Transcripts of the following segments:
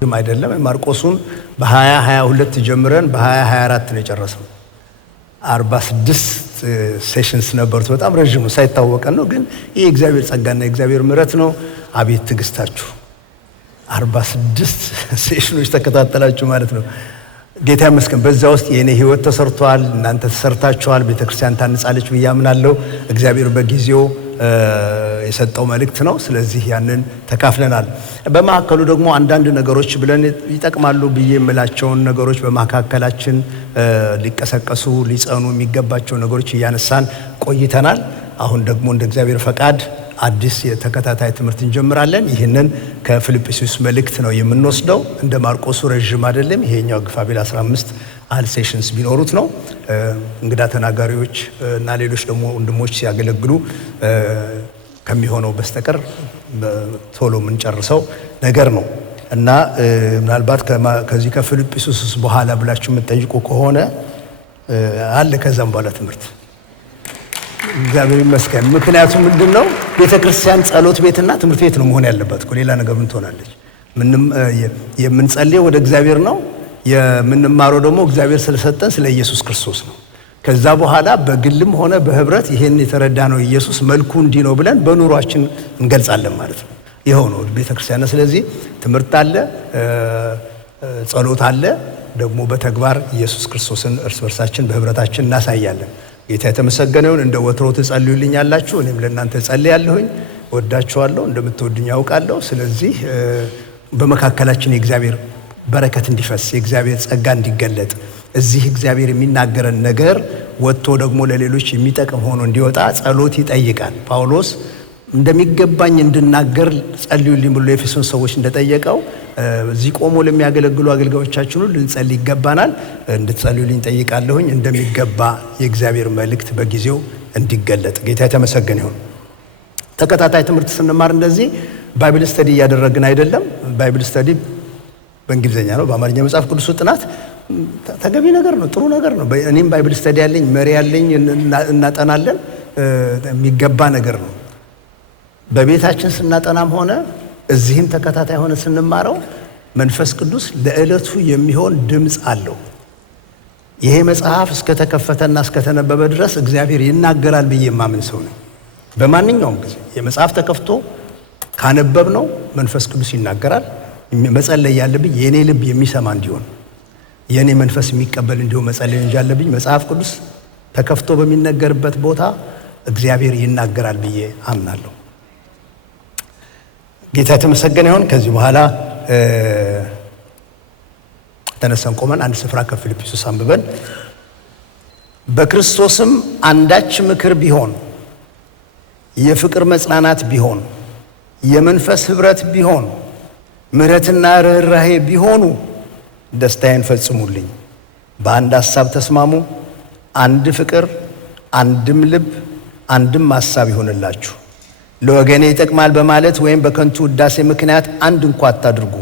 አይደለም። ማርቆስን በ2022 ጀምረን በ2024 ነው የጨረሰው። 46 ሴሽንስ ነበሩት። በጣም ረጅም ነው፣ ሳይታወቀን ነው። ግን ይህ የእግዚአብሔር ጸጋና የእግዚአብሔር ምሕረት ነው። አቤት ትዕግስታችሁ! 46 ሴሽኖች ተከታተላችሁ ማለት ነው። ጌታ ይመስገን። በዛ ውስጥ የኔ ህይወት ተሰርቷል፣ እናንተ ተሰርታችኋል። ቤተክርስቲያን ታንጻለች ብዬ አምናለሁ። እግዚአብሔር በጊዜው የሰጠው መልእክት ነው። ስለዚህ ያንን ተካፍለናል። በመካከሉ ደግሞ አንዳንድ ነገሮች ብለን ይጠቅማሉ ብዬ የምላቸውን ነገሮች በመካከላችን ሊቀሰቀሱ ሊጸኑ የሚገባቸው ነገሮች እያነሳን ቆይተናል። አሁን ደግሞ እንደ እግዚአብሔር ፈቃድ አዲስ የተከታታይ ትምህርት እንጀምራለን። ይህንን ከፊልጵስዩስ መልእክት ነው የምንወስደው። እንደ ማርቆሱ ረጅም አይደለም። ይሄኛው ግፋቢል 15 ሴሽንስ ቢኖሩት ነው። እንግዳ ተናጋሪዎች እና ሌሎች ደግሞ ወንድሞች ሲያገለግሉ ከሚሆነው በስተቀር ቶሎ የምንጨርሰው ነገር ነው እና ምናልባት ከዚህ ከፊልጵስዩስ በኋላ ብላችሁ የምትጠይቁ ከሆነ አለ ከዛም በኋላ ትምህርት። እግዚአብሔር ይመስገን። ምክንያቱም ምንድነው ቤተክርስቲያን ጸሎት ቤትና ትምህርት ቤት ነው መሆን ያለበት። ሌላ ነገር ምን ትሆናለች? ምንም የምንጸልየው ወደ እግዚአብሔር ነው። የምንማረው ደግሞ እግዚአብሔር ስለሰጠን ስለ ኢየሱስ ክርስቶስ ነው። ከዛ በኋላ በግልም ሆነ በህብረት ይሄን የተረዳነው ኢየሱስ መልኩ እንዲህ ነው ብለን በኑሯችን እንገልጻለን ማለት ነው። ይሄው ነው ቤተክርስቲያን። ስለዚህ ትምህርት አለ፣ ጸሎት አለ፣ ደግሞ በተግባር ኢየሱስ ክርስቶስን እርስ በርሳችን በህብረታችን እናሳያለን። ጌታ የተመሰገነ ይሁን። እንደ ወትሮ ትጸልዩልኛላችሁ፣ እኔም ለእናንተ ጸልያለሁኝ። ወዳችኋለሁ፣ እንደምትወዱኝ ያውቃለሁ። ስለዚህ በመካከላችን የእግዚአብሔር በረከት እንዲፈስ የእግዚአብሔር ጸጋ እንዲገለጥ እዚህ እግዚአብሔር የሚናገረን ነገር ወጥቶ ደግሞ ለሌሎች የሚጠቅም ሆኖ እንዲወጣ ጸሎት ይጠይቃል። ጳውሎስ እንደሚገባኝ እንድናገር ጸልዩልኝ ብሎ የኤፌሶን ሰዎች እንደጠየቀው እዚህ ቆሞ ለሚያገለግሉ አገልጋዮቻችን ሁሉ ልንጸልይ ይገባናል። እንድትጸልዩልኝ ጠይቃለሁኝ። እንደሚገባ የእግዚአብሔር መልእክት በጊዜው እንዲገለጥ ጌታ የተመሰገነ ይሁን። ተከታታይ ትምህርት ስንማር እንደዚህ ባይብል ስተዲ እያደረግን አይደለም። ባይብል ስተዲ በእንግሊዝኛ ነው። በአማርኛ መጽሐፍ ቅዱስ ጥናት ተገቢ ነገር ነው፣ ጥሩ ነገር ነው። እኔም ባይብል ስተዲ ያለኝ መሪ ያለኝ እናጠናለን፣ የሚገባ ነገር ነው። በቤታችን ስናጠናም ሆነ እዚህም ተከታታይ ሆነ ስንማረው መንፈስ ቅዱስ ለዕለቱ የሚሆን ድምፅ አለው። ይሄ መጽሐፍ እስከተከፈተና እስከተነበበ ድረስ እግዚአብሔር ይናገራል ብዬ የማምን ሰው ነኝ። በማንኛውም ጊዜ የመጽሐፍ ተከፍቶ ካነበብ ነው መንፈስ ቅዱስ ይናገራል። መጸለይ ያለብኝ የኔ ልብ የሚሰማ እንዲሆን የኔ መንፈስ የሚቀበል እንዲሆን መጸለይ እንጂ ያለብኝ መጽሐፍ ቅዱስ ተከፍቶ በሚነገርበት ቦታ እግዚአብሔር ይናገራል ብዬ አምናለሁ። ጌታ የተመሰገነ ይሁን። ከዚህ በኋላ ተነስተን ቆመን አንድ ስፍራ ከፊልጵስዩስ አንብበን በክርስቶስም አንዳች ምክር ቢሆን፣ የፍቅር መጽናናት ቢሆን፣ የመንፈስ ህብረት ቢሆን፣ ምሕረትና ርኅራኄ ቢሆኑ ደስታዬን ፈጽሙልኝ። በአንድ ሐሳብ ተስማሙ፣ አንድ ፍቅር፣ አንድም ልብ፣ አንድም ሐሳብ ይሆንላችሁ። ለወገኔ ይጠቅማል በማለት ወይም በከንቱ ውዳሴ ምክንያት አንድ እንኳ አታድርጉ።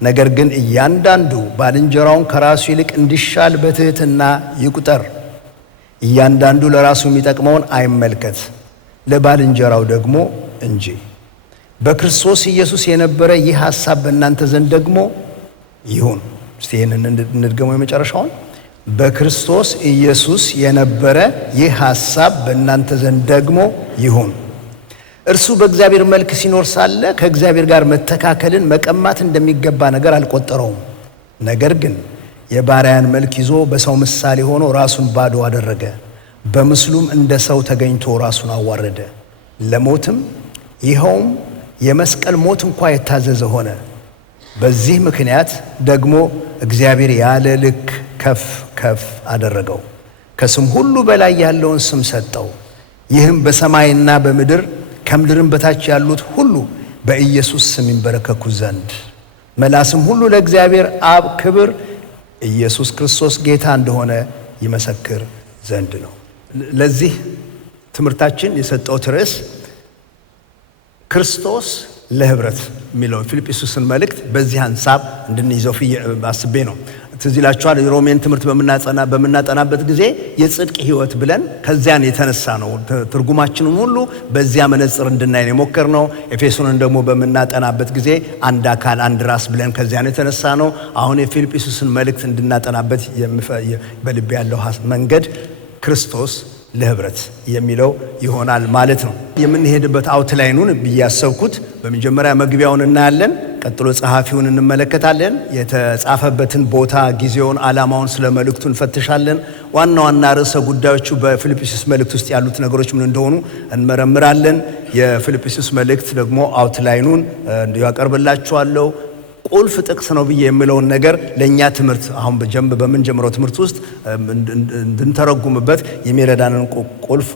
ነገር ግን እያንዳንዱ ባልንጀራውን ከራሱ ይልቅ እንዲሻል በትህትና ይቁጠር። እያንዳንዱ ለራሱ የሚጠቅመውን አይመልከት፣ ለባልንጀራው ደግሞ እንጂ። በክርስቶስ ኢየሱስ የነበረ ይህ ሐሳብ በእናንተ ዘንድ ደግሞ ይሁን። እስቲ ይህንን እንድገመው የመጨረሻውን። በክርስቶስ ኢየሱስ የነበረ ይህ ሐሳብ በእናንተ ዘንድ ደግሞ ይሁን። እርሱ በእግዚአብሔር መልክ ሲኖር ሳለ ከእግዚአብሔር ጋር መተካከልን መቀማት እንደሚገባ ነገር አልቆጠረውም። ነገር ግን የባሪያን መልክ ይዞ በሰው ምሳሌ ሆኖ ራሱን ባዶ አደረገ። በምስሉም እንደ ሰው ተገኝቶ ራሱን አዋረደ፣ ለሞትም ይኸውም የመስቀል ሞት እንኳ የታዘዘ ሆነ። በዚህ ምክንያት ደግሞ እግዚአብሔር ያለ ልክ ከፍ ከፍ አደረገው፣ ከስም ሁሉ በላይ ያለውን ስም ሰጠው። ይህም በሰማይና በምድር ከምድርም በታች ያሉት ሁሉ በኢየሱስ ስም ይንበረከኩ ዘንድ መላስም ሁሉ ለእግዚአብሔር አብ ክብር ኢየሱስ ክርስቶስ ጌታ እንደሆነ ይመሰክር ዘንድ ነው። ለዚህ ትምህርታችን የሰጠሁት ርዕስ ክርስቶስ ለህብረት የሚለውን ፊልጵስዩስን መልእክት በዚህ ሐሳብ እንድንይዘው አስቤ ነው። ትዝ ይላችኋል የሮሜን ትምህርት በምናጠናበት ጊዜ የጽድቅ ሕይወት ብለን ከዚያን የተነሳ ነው ትርጉማችንን ሁሉ በዚያ መነጽር እንድናይ የሞከርነው። ኤፌሶንን ደግሞ በምናጠናበት ጊዜ አንድ አካል አንድ ራስ ብለን ከዚያን የተነሳ ነው። አሁን የፊልጵስዩስን መልእክት እንድናጠናበት በልቤ ያለው መንገድ ክርስቶስ ለህብረት የሚለው ይሆናል ማለት ነው። የምንሄድበት አውትላይኑን ብያሰብኩት በመጀመሪያ መግቢያውን እናያለን። ቀጥሎ ጸሐፊውን እንመለከታለን። የተጻፈበትን ቦታ፣ ጊዜውን፣ ዓላማውን፣ ስለ መልእክቱ እንፈትሻለን። ዋና ዋና ርዕሰ ጉዳዮቹ በፊልጵስዩስ መልእክት ውስጥ ያሉት ነገሮች ምን እንደሆኑ እንመረምራለን። የፊልጵስዩስ መልእክት ደግሞ አውትላይኑን እንዲሁ ያቀርብላችኋለሁ። ቁልፍ ጥቅስ ነው ብዬ የምለውን ነገር ለእኛ ትምህርት አሁን በምንጀምረው ትምህርት ውስጥ እንድንተረጉምበት የሚረዳንን ቁልፍ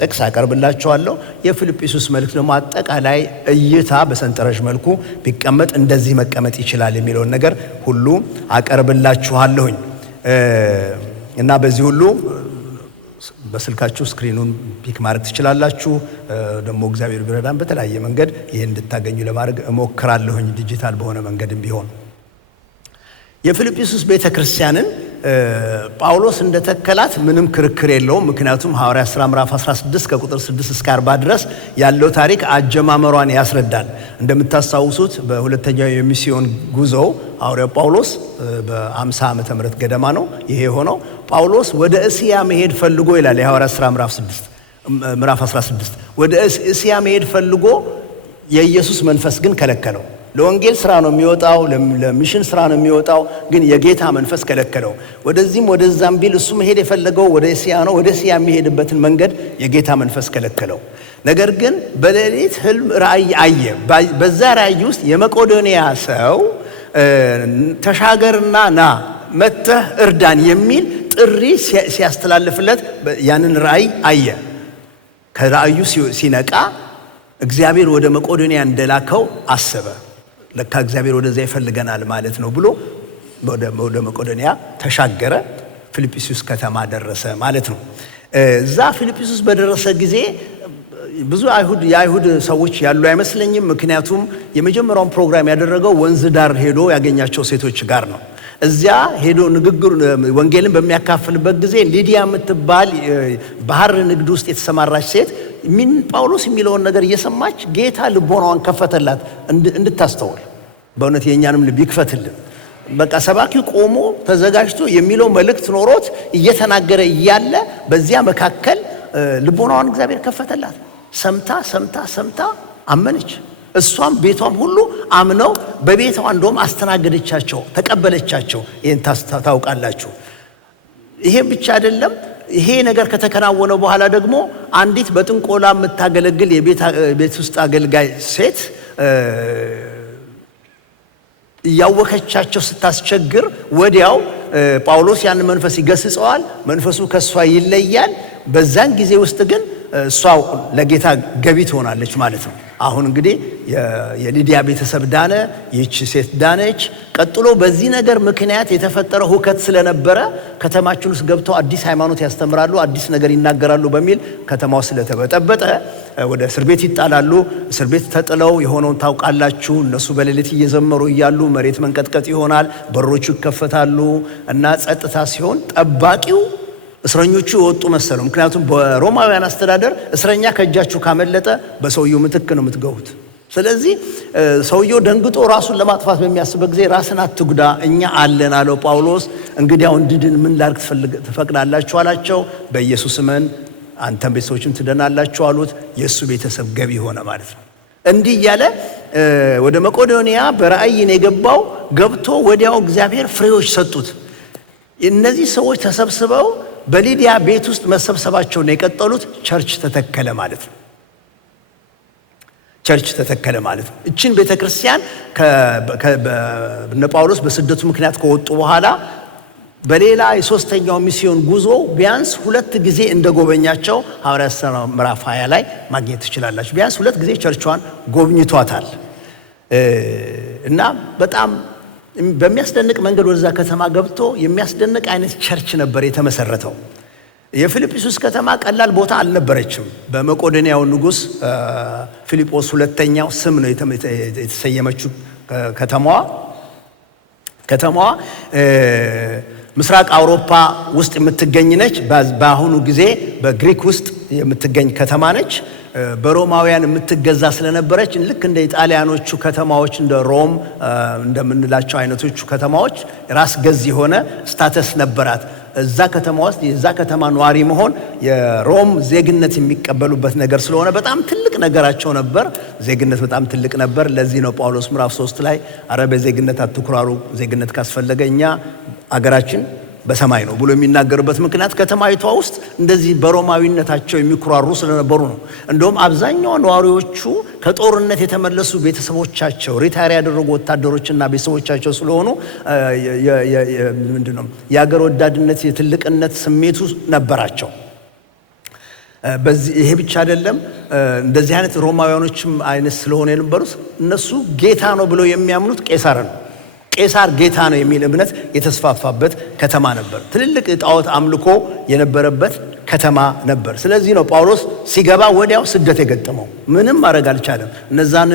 ጥቅስ አቀርብላችኋለሁ። የፊልጵስዩስ መልእክት ደግሞ አጠቃላይ እይታ በሰንጠረዥ መልኩ ቢቀመጥ እንደዚህ መቀመጥ ይችላል የሚለውን ነገር ሁሉ አቀርብላችኋለሁኝ እና በዚህ ሁሉ በስልካችሁ ስክሪኑን ፒክ ማድረግ ትችላላችሁ። ደግሞ እግዚአብሔር ቢረዳን በተለያየ መንገድ ይሄን እንድታገኙ ለማድረግ እሞክራለሁኝ፣ ዲጂታል በሆነ መንገድም ቢሆን። የፊልጵስዩስ ቤተክርስቲያንን ጳውሎስ እንደተከላት ምንም ክርክር የለውም። ምክንያቱም ሐዋርያት ሥራ ምዕራፍ 16 ከቁጥር 6 እስከ 40 ድረስ ያለው ታሪክ አጀማመሯን ያስረዳል። እንደምታስታውሱት በሁለተኛው የሚስዮን ጉዞው ሐዋርያው ጳውሎስ በ50 ዓመተ ምህረት ገደማ ነው ይሄ የሆነው። ጳውሎስ ወደ እስያ መሄድ ፈልጎ ይላል የሐዋርያት ሥራ ምዕራፍ 16 ወደ እስያ መሄድ ፈልጎ የኢየሱስ መንፈስ ግን ከለከለው። ለወንጌል ስራ ነው የሚወጣው፣ ለሚሽን ስራ ነው የሚወጣው፣ ግን የጌታ መንፈስ ከለከለው። ወደዚህም ወደዛም ቢል እሱ መሄድ የፈለገው ወደ እስያ ነው። ወደ እስያ የሚሄድበትን መንገድ የጌታ መንፈስ ከለከለው። ነገር ግን በሌሊት ህልም ራእይ አየ። በዛ ራእይ ውስጥ የመቄዶንያ ሰው ተሻገርና ና መተህ እርዳን የሚል ጥሪ ሲያስተላልፍለት ያንን ራእይ አየ። ከራእዩ ሲነቃ እግዚአብሔር ወደ መቄዶንያ እንደላከው አሰበ። ለካ እግዚአብሔር ወደዛ ይፈልገናል ማለት ነው ብሎ ወደ መቄዶንያ ተሻገረ። ፊልጵስዩስ ከተማ ደረሰ ማለት ነው። እዛ ፊልጵስዩስ በደረሰ ጊዜ ብዙ የአይሁድ ሰዎች ያሉ አይመስለኝም። ምክንያቱም የመጀመሪያውን ፕሮግራም ያደረገው ወንዝ ዳር ሄዶ ያገኛቸው ሴቶች ጋር ነው። እዚያ ሄዶ ወንጌልን በሚያካፍልበት ጊዜ ሊዲያ የምትባል ባህር ንግድ ውስጥ የተሰማራች ሴት ጳውሎስ የሚለውን ነገር እየሰማች ጌታ ልቦናዋን ከፈተላት እንድታስተውል። በእውነት የእኛንም ልብ ይክፈትልን። በቃ ሰባኪው ቆሞ ተዘጋጅቶ የሚለው መልእክት ኖሮት እየተናገረ እያለ በዚያ መካከል ልቦናዋን እግዚአብሔር ከፈተላት። ሰምታ አመነች። እሷም ቤቷም ሁሉ አምነው በቤቷ እንደውም አስተናገደቻቸው፣ ተቀበለቻቸው። ይህን ታውቃላችሁ። ይሄ ብቻ አይደለም። ይሄ ነገር ከተከናወነ በኋላ ደግሞ አንዲት በጥንቆላ የምታገለግል የቤት ውስጥ አገልጋይ ሴት እያወከቻቸው ስታስቸግር ወዲያው ጳውሎስ ያን መንፈስ ይገስጸዋል። መንፈሱ ከሷ ይለያል። በዛን ጊዜ ውስጥ ግን እሷ ለጌታ ገቢ ትሆናለች ማለት ነው። አሁን እንግዲህ የሊዲያ ቤተሰብ ዳነ፣ ይህች ሴት ዳነች። ቀጥሎ በዚህ ነገር ምክንያት የተፈጠረው ሁከት ስለነበረ ከተማችን ውስጥ ገብተው አዲስ ሃይማኖት ያስተምራሉ፣ አዲስ ነገር ይናገራሉ በሚል ከተማው ስለተበጠበጠ ወደ እስር ቤት ይጣላሉ። እስር ቤት ተጥለው የሆነውን ታውቃላችሁ። እነሱ በሌሊት እየዘመሩ እያሉ መሬት መንቀጥቀጥ ይሆናል፣ በሮቹ ይከፈታሉ እና ጸጥታ ሲሆን ጠባቂው እስረኞቹ የወጡ መሰለው። ምክንያቱም በሮማውያን አስተዳደር እስረኛ ከእጃችሁ ካመለጠ በሰውየው ምትክ ነው የምትገቡት። ስለዚህ ሰውየው ደንግጦ ራሱን ለማጥፋት በሚያስበት ጊዜ ራስን አትጉዳ እኛ አለን አለው ጳውሎስ። እንግዲያው እንድድን ምን ላድርግ ትፈቅዳላችሁ አላቸው። በኢየሱስ እመን አንተም ቤተሰቦችም ትድናላችሁ አሉት። የእሱ ቤተሰብ ገቢ ሆነ ማለት ነው። እንዲህ እያለ ወደ መቄዶንያ በራእይ ነው የገባው። ገብቶ ወዲያው እግዚአብሔር ፍሬዎች ሰጡት። እነዚህ ሰዎች ተሰብስበው በሊዲያ ቤት ውስጥ መሰብሰባቸውን የቀጠሉት ቸርች ተተከለ ማለት ነው። ቸርች ተተከለ ማለት ነው። እችን ቤተክርስቲያን እነ ጳውሎስ በስደቱ ምክንያት ከወጡ በኋላ በሌላ የሶስተኛው ሚስዮን ጉዞ ቢያንስ 2 ጊዜ እንደጎበኛቸው ሐዋርያት ሥራ ምዕራፍ 20 ላይ ማግኘት ትችላላችሁ። ቢያንስ 2 ጊዜ ቸርቿን ጎብኝቷታል እና በጣም በሚያስደንቅ መንገድ ወደዛ ከተማ ገብቶ የሚያስደንቅ አይነት ቸርች ነበር የተመሰረተው። የፊልጵስዩስ ከተማ ቀላል ቦታ አልነበረችም። በመቄዶንያው ንጉሥ ፊልጶስ ሁለተኛው ስም ነው የተሰየመችው ከተማዋ። ከተማዋ ምስራቅ አውሮፓ ውስጥ የምትገኝ ነች። በአሁኑ ጊዜ በግሪክ ውስጥ የምትገኝ ከተማ ነች። በሮማውያን የምትገዛ ስለነበረች ልክ እንደ ኢጣሊያኖቹ ከተማዎች እንደ ሮም እንደምንላቸው አይነቶቹ ከተማዎች ራስ ገዝ የሆነ ስታተስ ነበራት። እዛ ከተማ ውስጥ የዛ ከተማ ነዋሪ መሆን የሮም ዜግነት የሚቀበሉበት ነገር ስለሆነ በጣም ትልቅ ነገራቸው ነበር። ዜግነት በጣም ትልቅ ነበር። ለዚህ ነው ጳውሎስ ምዕራፍ 3 ላይ አረበ ዜግነት አትኩራሩ፣ ዜግነት ካስፈለገ እኛ አገራችን በሰማይ ነው ብሎ የሚናገርበት ምክንያት ከተማይቷ ውስጥ እንደዚህ በሮማዊነታቸው የሚኩራሩ ስለነበሩ ነው። እንደውም አብዛኛው ነዋሪዎቹ ከጦርነት የተመለሱ ቤተሰቦቻቸው ሪታየር ያደረጉ ወታደሮችና ቤተሰቦቻቸው ስለሆኑ ምንድነው የአገር ወዳድነት የትልቅነት ስሜቱ ነበራቸው። ይሄ ብቻ አይደለም። እንደዚህ አይነት ሮማውያኖችም አይነት ስለሆነ የነበሩት እነሱ ጌታ ነው ብለው የሚያምኑት ቄሳር ነው። ቄሳር ጌታ ነው የሚል እምነት የተስፋፋበት ከተማ ነበር። ትልልቅ ጣዖት አምልኮ የነበረበት ከተማ ነበር። ስለዚህ ነው ጳውሎስ ሲገባ ወዲያው ስደት የገጠመው። ምንም ማድረግ አልቻለም። እነዛን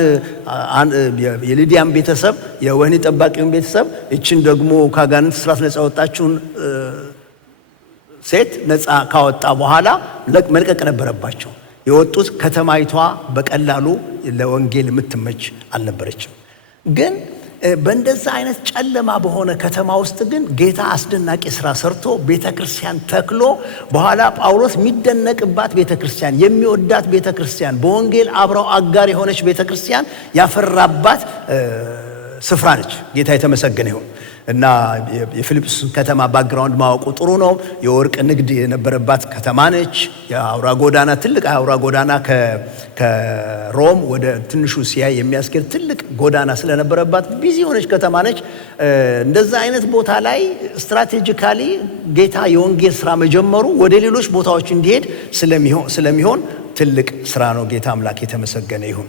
የሊዲያን ቤተሰብ የወህኒ ጠባቂውን ቤተሰብ እችን ደግሞ ከአጋንንት እስራት ነፃ ወጣችውን ሴት ነፃ ካወጣ በኋላ መልቀቅ ነበረባቸው። የወጡት ከተማይቷ በቀላሉ ለወንጌል የምትመች አልነበረችም። ግን በእንደዛ አይነት ጨለማ በሆነ ከተማ ውስጥ ግን ጌታ አስደናቂ ስራ ሰርቶ ቤተክርስቲያን ተክሎ በኋላ ጳውሎስ የሚደነቅባት ቤተክርስቲያን፣ የሚወዳት ቤተክርስቲያን፣ በወንጌል አብረው አጋር የሆነች ቤተክርስቲያን ያፈራባት ስፍራ ነች። ጌታ የተመሰገነ ይሁን። እና የፊልጵስዩስ ከተማ ባክግራውንድ ማወቁ ጥሩ ነው። የወርቅ ንግድ የነበረባት ከተማ ነች። የአውራ ጎዳና ትልቅ አውራ ጎዳና ከሮም ወደ ትንሹ እስያ የሚያስኬድ ትልቅ ጎዳና ስለነበረባት ቢዚ የሆነች ከተማ ነች። እንደዛ አይነት ቦታ ላይ ስትራቴጂካሊ ጌታ የወንጌል ስራ መጀመሩ ወደ ሌሎች ቦታዎች እንዲሄድ ስለሚሆን ትልቅ ስራ ነው። ጌታ አምላክ የተመሰገነ ይሁን።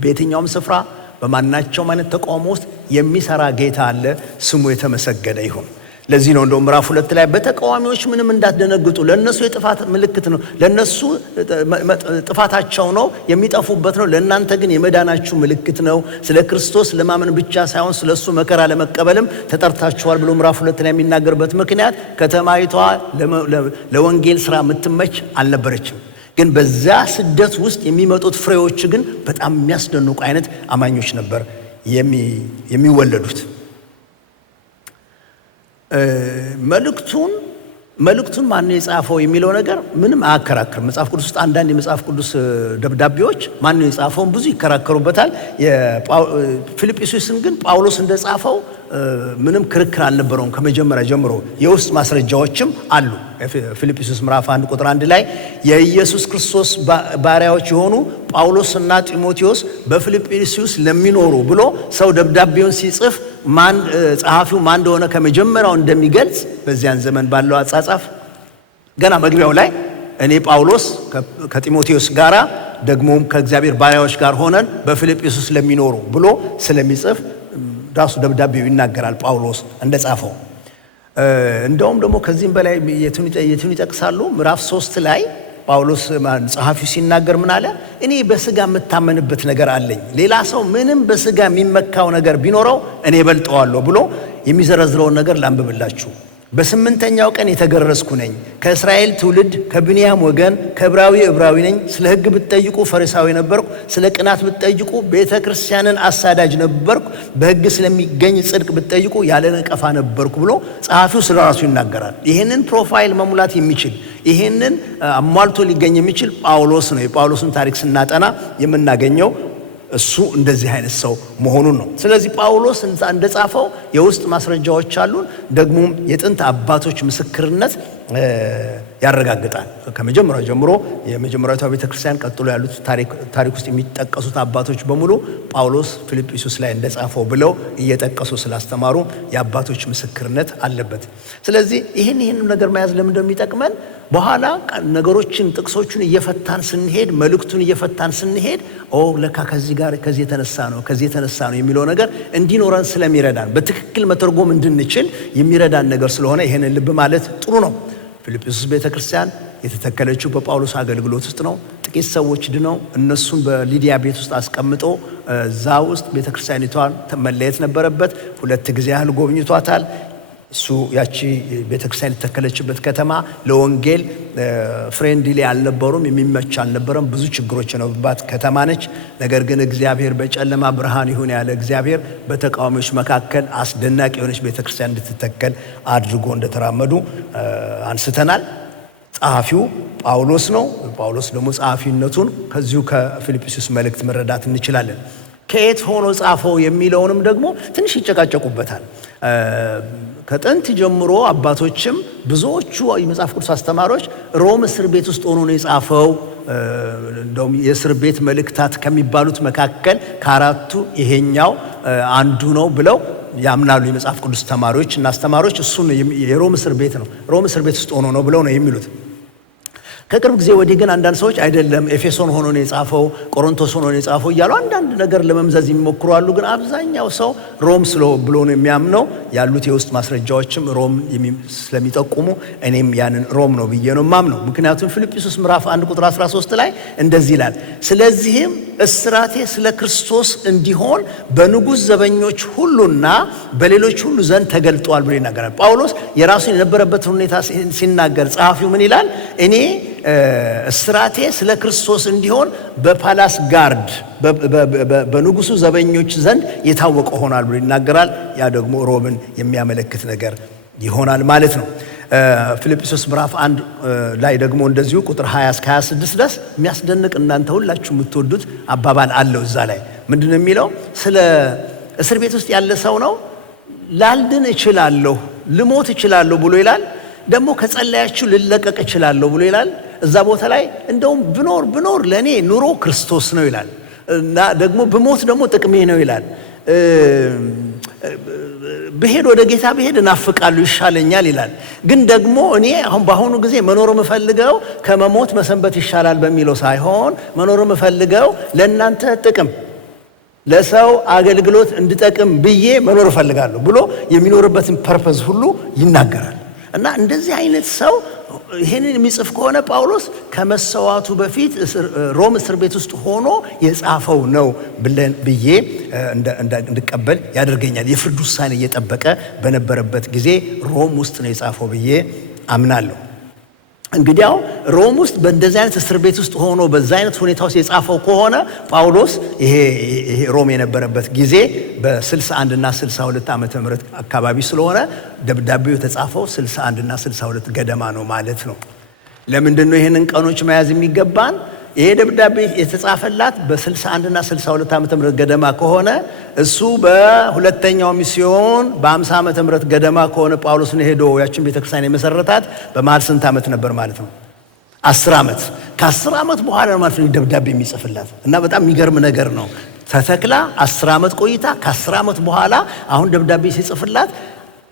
በየትኛውም ስፍራ በማናቸውም አይነት ተቃውሞ ውስጥ የሚሰራ ጌታ አለ። ስሙ የተመሰገነ ይሁን። ለዚህ ነው እንደውም ምዕራፍ 2 ላይ በተቃዋሚዎች ምንም እንዳትደነግጡ፣ ለነሱ የጥፋት ምልክት ነው፣ ለነሱ ጥፋታቸው ነው፣ የሚጠፉበት ነው፣ ለእናንተ ግን የመዳናችሁ ምልክት ነው። ስለ ክርስቶስ ለማመን ብቻ ሳይሆን ስለሱ መከራ ለመቀበልም ተጠርታችኋል ብሎ ምዕራፍ 2 ላይ የሚናገርበት ምክንያት ከተማይቷ ለወንጌል ስራ የምትመች አልነበረችም። ግን በዛ ስደት ውስጥ የሚመጡት ፍሬዎች ግን በጣም የሚያስደንቁ አይነት አማኞች ነበር የሚወለዱት። መልእክቱን ማን የጻፈው የሚለው ነገር ምንም አያከራክርም። መጽሐፍ ቅዱስ ውስጥ አንዳንድ የመጽሐፍ ቅዱስ ደብዳቤዎች ማን የጻፈውን ብዙ ይከራከሩበታል። ፊልጵስዩስን ግን ጳውሎስ እንደጻፈው ምንም ክርክር አልነበረውም። ከመጀመሪያ ጀምሮ የውስጥ ማስረጃዎችም አሉ። ፊልጵስዩስ ምዕራፍ 1 ቁጥር 1 ላይ የኢየሱስ ክርስቶስ ባሪያዎች የሆኑ ጳውሎስና ጢሞቴዎስ በፊልጵስዩስ ለሚኖሩ ብሎ ሰው ደብዳቤውን ሲጽፍ ጸሐፊው ማን እንደሆነ ከመጀመሪያው እንደሚገልጽ በዚያን ዘመን ባለው አጻጻፍ ገና መግቢያው ላይ እኔ ጳውሎስ ከጢሞቴዎስ ጋራ ደግሞም ከእግዚአብሔር ባሪያዎች ጋር ሆነን በፊልጵስዩስ ለሚኖሩ ብሎ ስለሚጽፍ ራሱ ደብዳቤው ይናገራል ጳውሎስ እንደጻፈው። እንደውም ደግሞ ከዚህም በላይ የቱን ይጠቅሳሉ። ምዕራፍ 3 ላይ ጳውሎስ ጸሐፊው ሲናገር ምን አለ? እኔ በስጋ የምታመንበት ነገር አለኝ፣ ሌላ ሰው ምንም በስጋ የሚመካው ነገር ቢኖረው እኔ እበልጠዋለሁ ብሎ የሚዘረዝረውን ነገር ላንብብላችሁ። በስምንተኛው ቀን የተገረዝኩ ነኝ፣ ከእስራኤል ትውልድ ከብንያም ወገን፣ ከዕብራዊ ነኝ። ስለ ሕግ ብትጠይቁ ፈሪሳዊ ነበርኩ፣ ስለ ቅናት ብትጠይቁ ቤተ ክርስቲያንን አሳዳጅ ነበርኩ፣ በሕግ ስለሚገኝ ጽድቅ ብትጠይቁ ያለ ነቀፋ ነበርኩ ብሎ ጸሐፊው ስለ ራሱ ይናገራል። ይህንን ፕሮፋይል መሙላት የሚችል ይህንን አሟልቶ ሊገኝ የሚችል ጳውሎስ ነው። የጳውሎስን ታሪክ ስናጠና የምናገኘው እሱ እንደዚህ አይነት ሰው መሆኑን ነው። ስለዚህ ጳውሎስ እንደጻፈው የውስጥ ማስረጃዎች አሉን። ደግሞ የጥንት አባቶች ምስክርነት ያረጋግጣል። ከመጀመሪያው ጀምሮ የመጀመሪያው ቤተክርስቲያን ቀጥሎ ያሉት ታሪክ ውስጥ የሚጠቀሱት አባቶች በሙሉ ጳውሎስ ፊልጵስዩስ ላይ እንደጻፈው ብለው እየጠቀሱ ስላስተማሩ የአባቶች ምስክርነት አለበት። ስለዚህ ይህን ነገር መያዝ ለምን እንደሚጠቅመን በኋላ ነገሮችን ጥቅሶቹን እየፈታን ስንሄድ መልእክቱን እየፈታን ስንሄድ ለካ ከዚህ የተነሳ ነው የሚለው ነገር እንዲኖረን ስለሚረዳን በትክክል መተርጎም እንድንችል የሚረዳን ነገር ስለሆነ ይሄንን ልብ ማለት ጥሩ ነው። ፊልጵስዩስ ቤተክርስቲያን የተተከለችው በጳውሎስ አገልግሎት ውስጥ ነው። ጥቂት ሰዎች ድነው እነሱን በሊዲያ ቤት ውስጥ አስቀምጦ እዛ ውስጥ ቤተክርስቲያኒቷን መለየት ነበረበት። 2 ጊዜ ያህል ጎብኝቷታል። እሱ ያቺ ቤተክርስቲያን የተተከለችበት ከተማ ለወንጌል ፍሬንድሊ አልነበሩም፣ የሚመች አልነበረም። ብዙ ችግሮች የነበሩባት ከተማ ነች። ነገር ግን እግዚአብሔር በጨለማ ብርሃን ይሁን ያለ እግዚአብሔር በተቃዋሚዎች መካከል አስደናቂ የሆነች ቤተክርስቲያን እንድትተከል አድርጎ እንደተራመዱ አንስተናል። ጸሐፊው ጳውሎስ ነው። ጳውሎስ ደግሞ ጸሐፊነቱን ከዚሁ ከፊልጵስዩስ መልእክት መረዳት እንችላለን። ከየት ሆኖ ጻፈው የሚለውንም ደግሞ ትንሽ ይጨቃጨቁበታል። ከጥንት ጀምሮ አባቶችም ብዙዎቹ የመጽሐፍ ቅዱስ አስተማሪዎች ሮም እስር ቤት ውስጥ ሆኖ ነው የጻፈው፣ እንደውም የእስር ቤት መልእክታት ከሚባሉት መካከል ከአራቱ ይሄኛው አንዱ ነው ብለው ያምናሉ። የመጽሐፍ ቅዱስ ተማሪዎች እና አስተማሪዎች እሱን የሮም እስር ቤት ነው፣ ሮም እስር ቤት ውስጥ ሆኖ ነው ብለው ነው የሚሉት። ከቅርብ ጊዜ ወዲህ ግን አንዳንድ ሰዎች አይደለም ኤፌሶን ሆኖ ነው የጻፈው፣ ቆሮንቶስ ሆኖ ነው የጻፈው እያሉ አንዳንድ ነገር ለመምዘዝ የሚሞክሩ አሉ። ግን አብዛኛው ሰው ሮም ብሎ ነው የሚያምነው። ያሉት የውስጥ ማስረጃዎችም ሮም ስለሚጠቁሙ እኔም ያንን ሮም ነው ብዬ ነው የማምነው። ምክንያቱም ፊልጵስዩስ ምዕራፍ 1 ቁጥር 13 ላይ እንደዚህ ይላል፣ ስለዚህም እስራቴ ስለ ክርስቶስ እንዲሆን በንጉሥ ዘበኞች ሁሉና በሌሎች ሁሉ ዘንድ ተገልጧል ብሎ ይናገራል። ጳውሎስ የራሱን የነበረበትን ሁኔታ ሲናገር ጸሐፊው ምን ይላል? እኔ እስራቴ ስለ ክርስቶስ እንዲሆን በፓላስ ጋርድ በንጉሱ ዘበኞች ዘንድ የታወቀ ሆኗል ብሎ ይናገራል። ያ ደግሞ ሮምን የሚያመለክት ነገር ይሆናል ማለት ነው። ፊልጵስዩስ ምዕራፍ 1 ላይ ደግሞ እንደዚሁ ቁጥር 20 እስከ 26 ድረስ የሚያስደንቅ እናንተ ሁላችሁ የምትወዱት አባባል አለው። እዛ ላይ ምንድነው የሚለው? ስለ እስር ቤት ውስጥ ያለ ሰው ነው። ላልድን እችላለሁ፣ ልሞት እችላለሁ ብሎ ይላል። ደግሞ ከጸለያችሁ ልለቀቅ እችላለሁ ብሎ ይላል። እዛ ቦታ ላይ እንደውም ብኖር ለኔ ኑሮ ክርስቶስ ነው ይላል እና ደግሞ ብሞት ደግሞ ጥቅሜ ነው ይላል። ብሄድ ወደ ጌታ ብሄድ እናፍቃለሁ ይሻለኛል ይላል። ግን ደግሞ እኔ አሁን በአሁኑ ጊዜ መኖር የምፈልገው ከመሞት መሰንበት ይሻላል በሚለው ሳይሆን መኖር የምፈልገው ለእናንተ ጥቅም፣ ለሰው አገልግሎት እንድጠቅም ብዬ መኖር እፈልጋለሁ ብሎ የሚኖርበትን ፐርፐዝ ሁሉ ይናገራል። እና እንደዚህ አይነት ሰው ይሄንን የሚጽፍ ከሆነ ጳውሎስ ከመሰዋቱ በፊት ሮም እስር ቤት ውስጥ ሆኖ የጻፈው ነው ብዬ እንድቀበል ያደርገኛል። የፍርድ ውሳኔ እየጠበቀ በነበረበት ጊዜ ሮም ውስጥ ነው የጻፈው ብዬ አምናለሁ። እንግዲያው ሮም ውስጥ በእንደዚህ አይነት እስር ቤት ውስጥ ሆኖ በዛ አይነት ሁኔታ ውስጥ የጻፈው ከሆነ ጳውሎስ ይሄ ሮም የነበረበት ጊዜ በ61 እና 62 ዓመተ ምህረት አካባቢ ስለሆነ ደብዳቤው የተጻፈው 61 እና 62 ገደማ ነው ማለት ነው። ለምንድን ነው ይሄንን ቀኖች መያዝ የሚገባን? ይሄ ደብዳቤ የተጻፈላት በ61 እና 62 ዓመተ ምህረት ገደማ ከሆነ እሱ በሁለተኛው ሚስዮን በ50 ዓመተ ምህረት ገደማ ከሆነ ጳውሎስን ሄዶ ያችን ቤተክርስቲያን የመሰረታት በመሃል ስንት ዓመት ነበር ማለት ነው? 10 ዓመት። ከ10 ዓመት በኋላ ማለት ነው ደብዳቤ የሚጽፍላት እና በጣም የሚገርም ነገር ነው። ተተክላ 10 ዓመት ቆይታ ከ10 ዓመት በኋላ አሁን ደብዳቤ ሲጽፍላት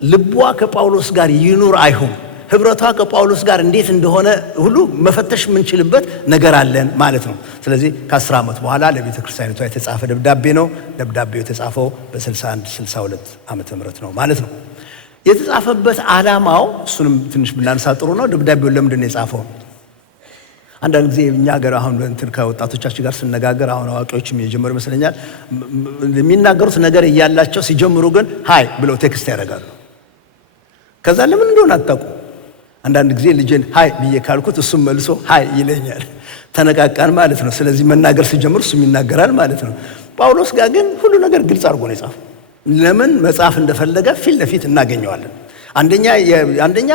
ልቧ ከጳውሎስ ጋር ይኑር አይሁን፣ ህብረቷ ከጳውሎስ ጋር እንዴት እንደሆነ ሁሉ መፈተሽ የምንችልበት ነገር አለን ማለት ነው። ስለዚህ ከ10 ዓመት በኋላ ለቤተ ክርስቲያኒቷ የተጻፈ ደብዳቤ ነው። ደብዳቤው የተጻፈው በ61 62 ዓመተ ምህረት ነው ማለት ነው። የተጻፈበት ዓላማው እሱንም ትንሽ ብናነሳ ጥሩ ነው። ደብዳቤውን ለምንድን ነው የጻፈው? አንዳንድ ጊዜ እኛ ሀገር አሁን ከወጣቶቻችን ጋር ስነጋገር አሁን አዋቂዎችም የጀመሩ ይመስለኛል የሚናገሩት ነገር እያላቸው ሲጀምሩ ግን ሃይ ብለው ቴክስት ያደርጋሉ። ከዛ ለምን እንደሆነ አታውቁ። አንዳንድ ጊዜ ልጄን ሃይ ብዬ ካልኩት እሱም መልሶ ሃይ ይለኛል። ተነቃቃን ማለት ነው። ስለዚህ መናገር ሲጀምር እሱም ይናገራል ማለት ነው። ጳውሎስ ጋር ግን ሁሉ ነገር ግልጽ አድርጎ ነው የጻፈው። ለምን መጽሐፍ እንደፈለገ ፊት ለፊት እናገኘዋለን። አንደኛ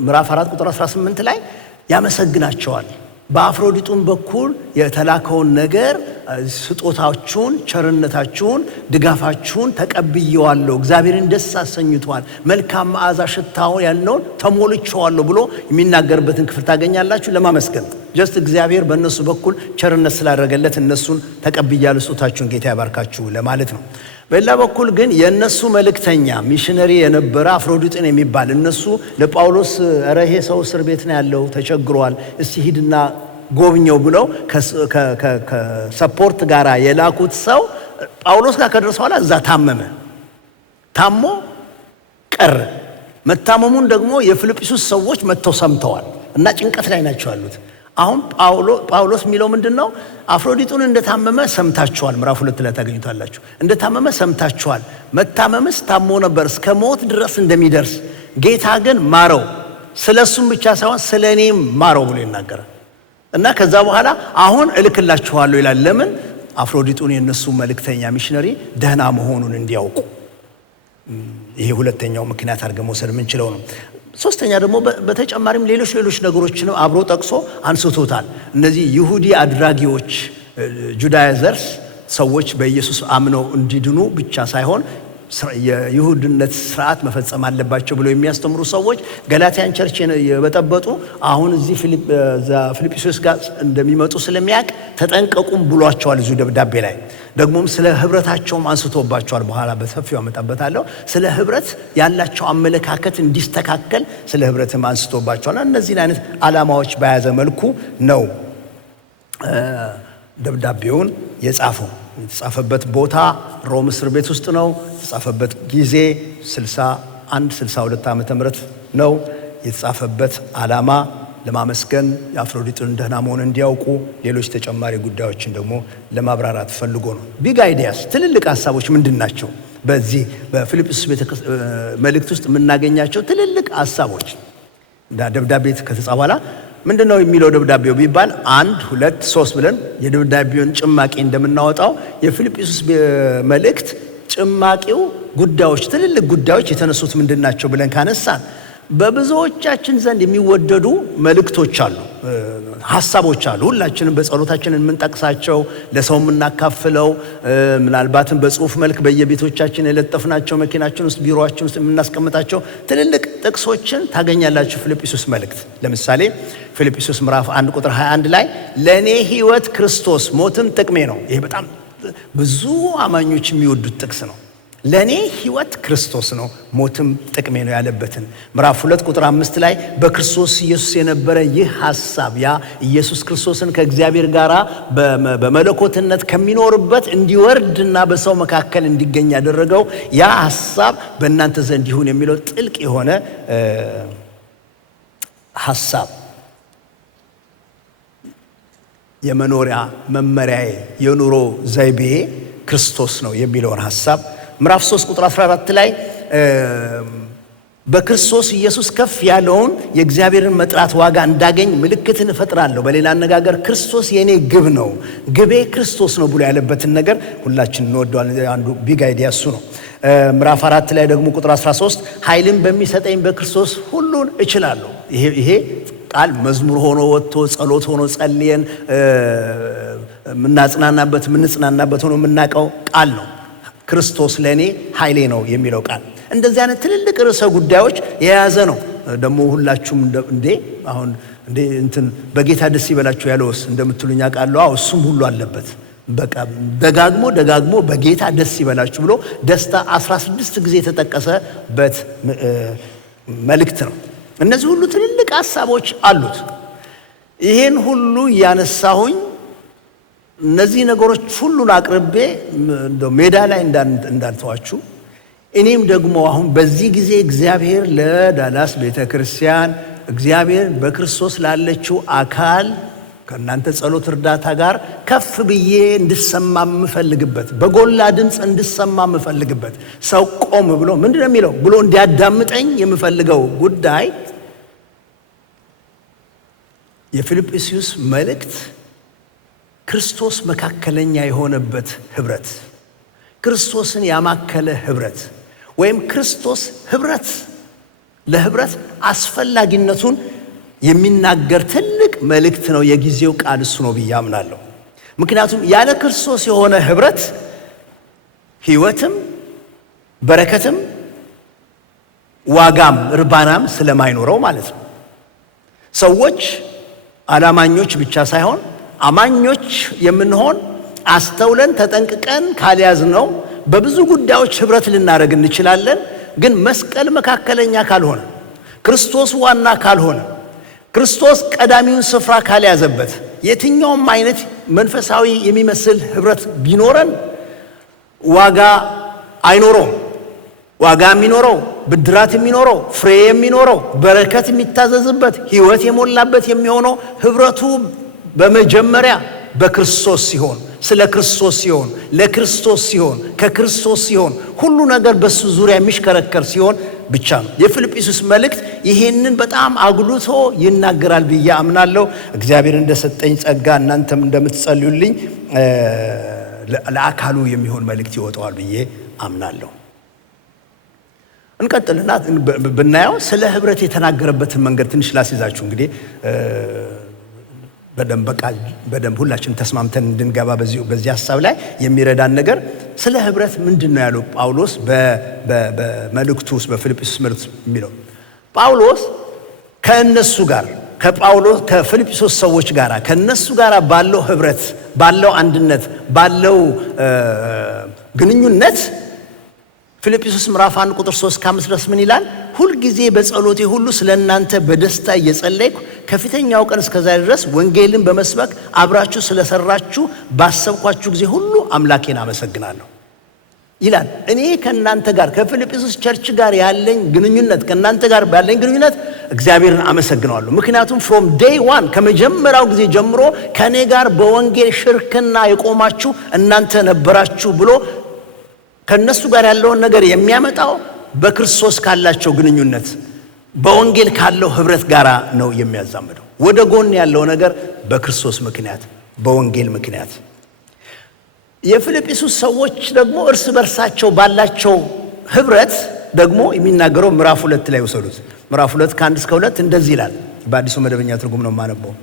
ምዕራፍ 4 ቁጥር 18 ላይ ያመሰግናቸዋል። በአፍሮዲጡም በኩል የተላከውን ነገር ስጦታችሁን፣ ቸርነታችሁን፣ ድጋፋችሁን ተቀብየዋለሁ፣ እግዚአብሔርን ደስ አሰኝቷል፣ መልካም መዓዛ ሽታውን ያለውን ተሞልቼዋለሁ ብሎ የሚናገርበትን ክፍል ታገኛላችሁ። ለማመስገን ጀስት እግዚአብሔር በእነሱ በኩል ቸርነት ስላደረገለት እነሱን ተቀብያለሁ፣ ስጦታችሁን ጌታ ያባርካችሁ ለማለት ነው። በሌላ በኩል ግን የእነሱ መልእክተኛ ሚሽነሪ የነበረ አፍሮዲጥን የሚባል እነሱ ለጳውሎስ ኧረ ይሄ ሰው እስር ቤት ነው ያለው ተቸግሯል፣ እስቲ ሂድና ጎብኘው ብለው ከሰፖርት ጋር የላኩት ሰው ጳውሎስ ጋር ከደረሰ በኋላ እዛ ታሞ ቀረ። መታመሙን ደግሞ የፊልጵስዩስ ሰዎች መጥተው ሰምተዋል እና ጭንቀት ላይ ናቸው ያሉት። አሁን ጳውሎስ የሚለው ምንድነው? አፍሮዲጡን እንደታመመ ሰምታችኋል። ምዕራፍ 2 ላይ ታገኙታላችሁ። እንደታመመ ሰምታችኋል። መታመምስ ታሞ ነበር እስከ ሞት ድረስ እንደሚደርስ፣ ጌታ ግን ማረው፣ ስለሱም ብቻ ሳይሆን ስለኔም ማረው ብሎ ይናገራል። እና ከዛ በኋላ አሁን እልክላችኋለሁ ይላል። ለምን? አፍሮዲጡን የነሱ መልእክተኛ ሚሽነሪ ደህና መሆኑን እንዲያውቁ። ይሄ ሁለተኛው ምክንያት አድርገን መውሰድ የምንችለው ነው። ሶስተኛ ደግሞ በተጨማሪም ሌሎች ነገሮችን አብሮ ጠቅሶ አንስቶታል። እነዚህ ይሁዲ አድራጊዎች ጁዳይዘርስ ሰዎች በኢየሱስ አምነው እንዲድኑ ብቻ ሳይሆን የይሁድነት ስርዓት መፈጸም አለባቸው ብለው የሚያስተምሩ ሰዎች ገላትያን ቸርች የበጠበጡ አሁን እዚህ ፊልጵስዩስ ጋር እንደሚመጡ ስለሚያውቅ ተጠንቀቁም ብሏቸዋል። እዚሁ ደብዳቤ ላይ ደግሞም ስለ ህብረታቸውም አንስቶባቸዋል። በኋላ በሰፊው አመጣበታለሁ። ስለ ህብረት ያላቸው አመለካከት እንዲስተካከል ስለ ህብረትም አንስቶባቸዋል። እነዚህን አይነት ዓላማዎች በያዘ መልኩ ነው ደብዳቤውን የጻፈው። የተጻፈበት ቦታ ሮም እስር ቤት ውስጥ ነው። የተጻፈበት ጊዜ 62 ዓመተ ምህረት ነው። የተጻፈበት ዓላማ ለማመስገን የአፍሮዲጡን ደህና መሆን እንዲያውቁ፣ ሌሎች ተጨማሪ ጉዳዮችን ደግሞ ለማብራራት ፈልጎ ነው። ቢግ አይዲያስ ትልልቅ ሐሳቦች ምንድን ናቸው? በዚህ በፊልጵስዩስ መልእክት ውስጥ የምናገኛቸው ትልልቅ ሐሳቦች ደብዳቤ ከተጻፈ በኋላ ምንድነው የሚለው ደብዳቤው ቢባል 1 2 3 ብለን የደብዳቤውን ጭማቂ እንደምናወጣው የፊልጵስዩስ መልእክት ጭማቂው ጉዳዮች፣ ትልልቅ ጉዳዮች የተነሱት ምንድናቸው ብለን ካነሳን በብዙዎቻችን ዘንድ የሚወደዱ መልእክቶች አሉ፣ ሐሳቦች አሉ። ሁላችንም በጸሎታችን የምንጠቅሳቸው፣ ለሰው የምናካፍለው፣ ምናልባትም በጽሁፍ መልክ በየቤቶቻችን የለጠፍናቸው፣ መኪናችን ውስጥ፣ ቢሮአችን ውስጥ የምናስቀምጣቸው ትልልቅ ጥቅሶችን ታገኛላችሁ። ፊልጵስዩስ መልእክት ለምሳሌ ፊልጵስዩስ ምዕራፍ 1 ቁጥር 21 ላይ ለኔ ሕይወት ክርስቶስ ሞትም ጥቅሜ ነው። ይሄ በጣም ብዙ አማኞች የሚወዱት ጥቅስ ነው። ለኔ ሕይወት ክርስቶስ ነው ሞትም ጥቅሜ ነው ያለበትን ምዕራፍ 2 ቁጥር 5 ላይ በክርስቶስ ኢየሱስ የነበረ ይህ ሐሳብ ያ ኢየሱስ ክርስቶስን ከእግዚአብሔር ጋር በመለኮትነት ከሚኖርበት እንዲወርድና በሰው መካከል እንዲገኝ ያደረገው ያ ሐሳብ በእናንተ ዘንድ ይሁን የሚለው ጥልቅ የሆነ ሐሳብ የመኖሪያ መመሪያዬ የኑሮ ዘይቤ ክርስቶስ ነው የሚለውን ሐሳብ ምዕራፍ 3 ቁጥር 14 ላይ በክርስቶስ ኢየሱስ ከፍ ያለውን የእግዚአብሔርን መጥራት ዋጋ እንዳገኝ ምልክትን እፈጥራለሁ። በሌላ አነጋገር ክርስቶስ የኔ ግብ ነው፣ ግቤ ክርስቶስ ነው ብሎ ያለበትን ነገር ሁላችን እንወደዋለን። አንዱ ቢግ አይዲያ እሱ ነው። ምዕራፍ 4 ላይ ደግሞ ቁጥር 13 ኃይልን በሚሰጠኝ በክርስቶስ ሁሉን እችላለሁ። ይሄ ቃል መዝሙር ሆኖ ወጥቶ ጸሎት ሆኖ ጸልየን ምንጽናናበት ሆኖ የምናውቀው ቃል ነው። ክርስቶስ ለኔ ኃይሌ ነው የሚለው ቃል እንደዚህ አይነት ትልልቅ ርዕሰ ጉዳዮች የያዘ ነው። ደግሞ ሁላችሁም እንትን በጌታ ደስ ይበላችሁ ያለውስ እንደምትሉኝ አውቃለሁ። እሱም ሁሉ አለበት። በቃ ደጋግሞ በጌታ ደስ ይበላችሁ ብሎ ደስታ 16 ጊዜ የተጠቀሰበት መልእክት ነው። እነዚህ ሁሉ ትልልቅ ሐሳቦች አሉት። ይሄን ሁሉ እያነሳሁኝ እነዚህ ነገሮች ሁሉን አቅርቤ እንደው ሜዳ ላይ እንዳልተዋችሁ እኔም ደግሞ አሁን በዚህ ጊዜ እግዚአብሔር ለዳላስ ቤተክርስቲያን እግዚአብሔር በክርስቶስ ላለችው አካል ከእናንተ ጸሎት እርዳታ ጋር ከፍ ብዬ እንድሰማ የምፈልግበት በጎላ ድምፅ እንድሰማ የምፈልግበት ሰው ቆም ብሎ ምንድነው የሚለው ብሎ እንዲያዳምጠኝ የምፈልገው ጉዳይ የፊልጵስዩስ መልእክት ክርስቶስ መካከለኛ የሆነበት ህብረት፣ ክርስቶስን ያማከለ ህብረት ወይም ክርስቶስ ህብረት ለህብረት አስፈላጊነቱን የሚናገር ትልቅ መልእክት ነው። የጊዜው ቃል እሱ ነው ብዬ አምናለሁ። ምክንያቱም ያለ ክርስቶስ የሆነ ህብረት ህይወትም በረከትም ዋጋም እርባናም ስለማይኖረው ማለት ነው። ሰዎች አላማኞች ብቻ ሳይሆን አማኞች የምንሆን አስተውለን ተጠንቅቀን ካልያዝነው በብዙ ጉዳዮች ህብረት ልናደርግ እንችላለን። ግን መስቀል መካከለኛ ካልሆነ፣ ክርስቶስ ዋና ካልሆነ፣ ክርስቶስ ቀዳሚውን ስፍራ ካልያዘበት የትኛውም አይነት መንፈሳዊ የሚመስል ህብረት ቢኖረን ዋጋ አይኖረውም። ዋጋ የሚኖረው፣ ብድራት የሚኖረው፣ ፍሬ የሚኖረው፣ በረከት የሚታዘዝበት፣ ሕይወት የሞላበት የሚሆነው ህብረቱ በመጀመሪያ በክርስቶስ ሲሆን፣ ስለ ክርስቶስ ሲሆን፣ ለክርስቶስ ሲሆን፣ ከክርስቶስ ሲሆን፣ ሁሉ ነገር በሱ ዙሪያ የሚሽከረከር ሲሆን ብቻ ነው። የፊልጵስዩስ መልእክት ይሄንን በጣም አጉልቶ ይናገራል ብዬ አምናለሁ። እግዚአብሔር እንደሰጠኝ ጸጋ እናንተም እንደምትጸልዩልኝ ለአካሉ የሚሆን መልእክት ይወጣዋል ብዬ አምናለሁ። እንቀጥልና ብናየው ስለ ህብረት የተናገረበትን መንገድ ትንሽ ላስይዛችሁ። እንግዲህ በደንብ ሁላችን ተስማምተን እንድንገባ በዚህ ሐሳብ ላይ የሚረዳን ነገር ስለ ህብረት ምንድነው ያለው ጳውሎስ በመልእክቱ ውስጥ በፊልጵስዩስ መልእክት የሚለው ጳውሎስ ከእነሱ ጋር ከፊልጵስዩስ ሰዎች ጋር ከእነሱ ጋር ባለው ህብረት ባለው አንድነት ባለው ግንኙነት ፊልጵስዩስ ምዕራፍ 1 ቁጥር 3-5 ድረስ ምን ይላል? ሁልጊዜ በጸሎቴ ሁሉ ስለ እናንተ በደስታ እየጸለይኩ ከፊተኛው ቀን እስከዛሬ ድረስ ወንጌልን በመስበክ አብራችሁ ስለሰራችሁ ባሰብኳችሁ ጊዜ ሁሉ አምላኬን አመሰግናለሁ ይላል። እኔ ከእናንተ ጋር ከፊልጵስዩስ ቸርች ጋር ያለኝ ግንኙነት ከእናንተ ጋር ባለኝ ግንኙነት እግዚአብሔርን አመሰግናለሁ። ምክንያቱም ፍሮም ዴይ ዋን ከመጀመሪያው ጊዜ ጀምሮ ከእኔ ጋር በወንጌል ሽርክና የቆማችሁ እናንተ ነበራችሁ ብሎ ከነሱ ጋር ያለውን ነገር የሚያመጣው በክርስቶስ ካላቸው ግንኙነት በወንጌል ካለው ህብረት ጋር ነው የሚያዛምደው። ወደ ጎን ያለው ነገር በክርስቶስ ምክንያት በወንጌል ምክንያት። የፊልጵስዩስ ሰዎች ደግሞ እርስ በርሳቸው ባላቸው ህብረት ደግሞ የሚናገረው ምዕራፍ 2 ላይ ወሰዱት። ምዕራፍ 2 ከ1-2 እንደዚህ ይላል። በአዲሱ መደበኛ ትርጉም ነው የማነበው።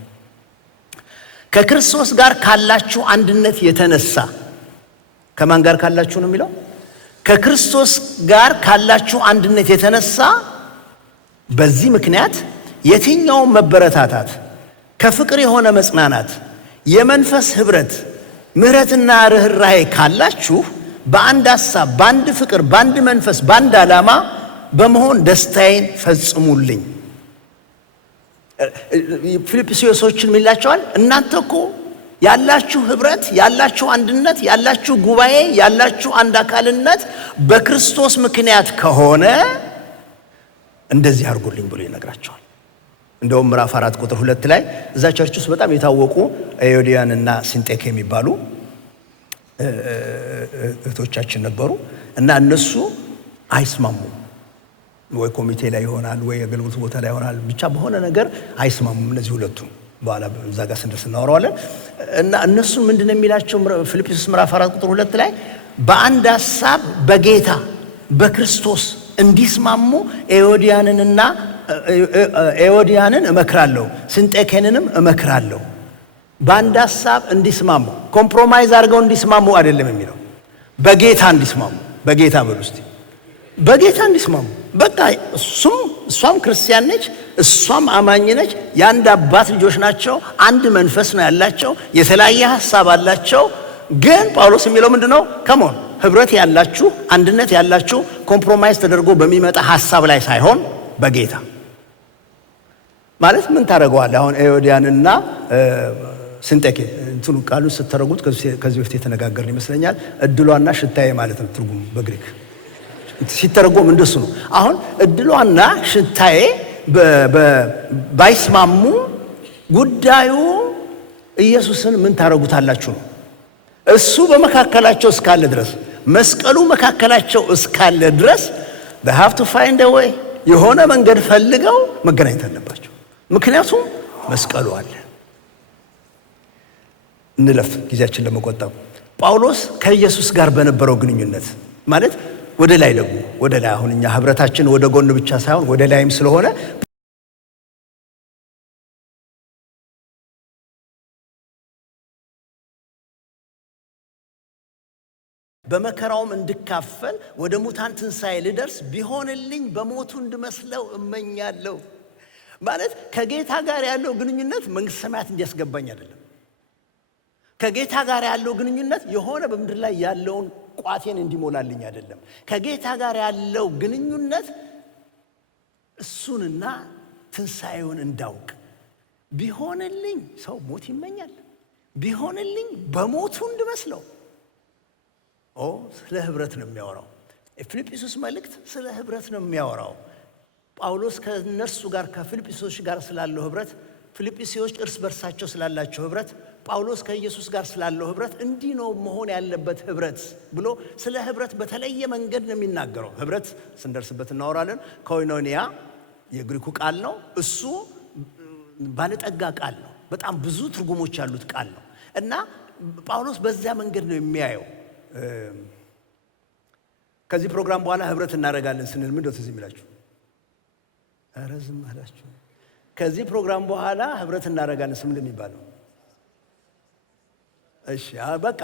ከክርስቶስ ጋር ካላችሁ አንድነት የተነሳ ከማን ጋር ካላችሁ ነው የሚለው? ከክርስቶስ ጋር ካላችሁ አንድነት የተነሳ በዚህ ምክንያት የትኛው መበረታታት፣ ከፍቅር የሆነ መጽናናት፣ የመንፈስ ህብረት፣ ምህረትና ርህራሄ ካላችሁ በአንድ ሐሳብ፣ በአንድ ፍቅር፣ በአንድ መንፈስ፣ በአንድ ዓላማ በመሆን ደስታዬን ፈጽሙልኝ። ፊልጵስዩሶችን ምን ይላቸዋል? እናንተ እኮ ያላችሁ ህብረት፣ ያላችሁ አንድነት፣ ያላችሁ ጉባኤ፣ ያላችሁ አንድ አካልነት በክርስቶስ ምክንያት ከሆነ እንደዚህ አድርጉልኝ ብሎ ይነግራቸዋል። እንደውም ምዕራፍ 4 ቁጥር 2 ላይ እዛ ቸርች ውስጥ በጣም የታወቁ ኤዮዲያን እና ሲንጤኬ የሚባሉ እህቶቻችን ነበሩ እና እነሱ አይስማሙም። ወይ ኮሚቴ ላይ ይሆናል ወይ አገልግሎት ቦታ ላይ ይሆናል፣ ብቻ በሆነ ነገር አይስማሙም እነዚህ ሁለቱም። በኋላ እዛ ጋር ስንደርስ እናወራዋለን። እና እነሱ ምንድነው የሚላቸው? ፊልጵስዩስ ምዕራፍ 4 ቁጥር 2 ላይ በአንድ ሐሳብ በጌታ በክርስቶስ እንዲስማሙ ኤዎድያንን እመክራለሁ፣ ሲንጤኬንንም እመክራለሁ። በአንድ ሐሳብ እንዲስማሙ፣ ኮምፕሮማይዝ አድርገው እንዲስማሙ አይደለም የሚለው፣ በጌታ እንዲስማሙ። በጌታ በሉ እስቲ፣ በጌታ እንዲስማሙ። በቃ እሷም ክርስቲያን ነች፣ እሷም አማኝ ነች። የአንድ አባት ልጆች ናቸው። አንድ መንፈስ ነው ያላቸው። የተለያየ ሐሳብ አላቸው። ግን ጳውሎስ የሚለው ምንድነው? ከመሆን ህብረት ያላችሁ፣ አንድነት ያላችሁ ኮምፕሮማይዝ ተደርጎ በሚመጣ ሐሳብ ላይ ሳይሆን በጌታ ማለት ምን ታደርገዋለህ? አሁን ኤዎድያንና ሲንጤኬ እንትኑ ቃሉ ስትተረጉት ከዚህ በፊት የተነጋገርን ይመስለኛል። እድሏና ሽታዬ ማለት ነው ትርጉሙ በግሪክ ሲተረጎም እንደሱ ነው። አሁን እድሏና ሽታዬ ባይስማሙ ጉዳዩ ኢየሱስን ምን ታደርጉታላችሁ ነው። እሱ በመካከላቸው እስካለ ድረስ፣ መስቀሉ መካከላቸው እስካለ ድረስ they have to find a way፣ የሆነ መንገድ ፈልገው መገናኘት አለባቸው። ምክንያቱም መስቀሉ አለ። እንለፍ ጊዜያችን ለመቆጠብ። ጳውሎስ ከኢየሱስ ጋር በነበረው ግንኙነት ማለት ወደ ላይ ደግሞ ወደ ላይ አሁን እኛ ህብረታችን ወደ ጎን ብቻ ሳይሆን ወደ ላይም ስለሆነ በመከራውም እንድካፈል ወደ ሙታን ትንሣኤ ልደርስ ቢሆንልኝ በሞቱ እንድመስለው እመኛለሁ። ማለት ከጌታ ጋር ያለው ግንኙነት መንግሥተ ሰማያት እንዲያስገባኝ አይደለም። ከጌታ ጋር ያለው ግንኙነት የሆነ በምድር ላይ ያለውን ቋቴን እንዲሞላልኝ አይደለም። ከጌታ ጋር ያለው ግንኙነት እሱንና ትንሣኤውን እንዳውቅ ቢሆንልኝ። ሰው ሞት ይመኛል። ቢሆንልኝ በሞቱ እንድመስለው። ስለ ህብረት ነው የሚያወራው። የፊልጵስዩስ መልእክት ስለ ህብረት ነው የሚያወራው። ጳውሎስ ከነርሱ ጋር ከፊልጵስዩስ ጋር ስላለው ህብረት፣ ፊልጵስዩስ እርስ በርሳቸው ስላላቸው ህብረት፣ ጳውሎስ ከኢየሱስ ጋር ስላለው ህብረት እንዲህ ነው መሆን ያለበት ህብረት ብሎ ስለ ህብረት በተለየ መንገድ ነው የሚናገረው። ህብረት ስንደርስበት እናወራለን። ኮይኖኒያ የግሪኩ ቃል ነው። እሱ ባለጠጋ ቃል ነው። በጣም ብዙ ትርጉሞች ያሉት ቃል ነው እና ጳውሎስ በዚያ መንገድ ነው የሚያየው። ከዚህ ፕሮግራም በኋላ ህብረት እናደርጋለን ስንል ምን ደስ የሚላችሁ? ኧረ ዝም አላችሁ። ከዚህ ፕሮግራም በኋላ ህብረት እናደርጋለን ስንል የሚባለው እሺ በቃ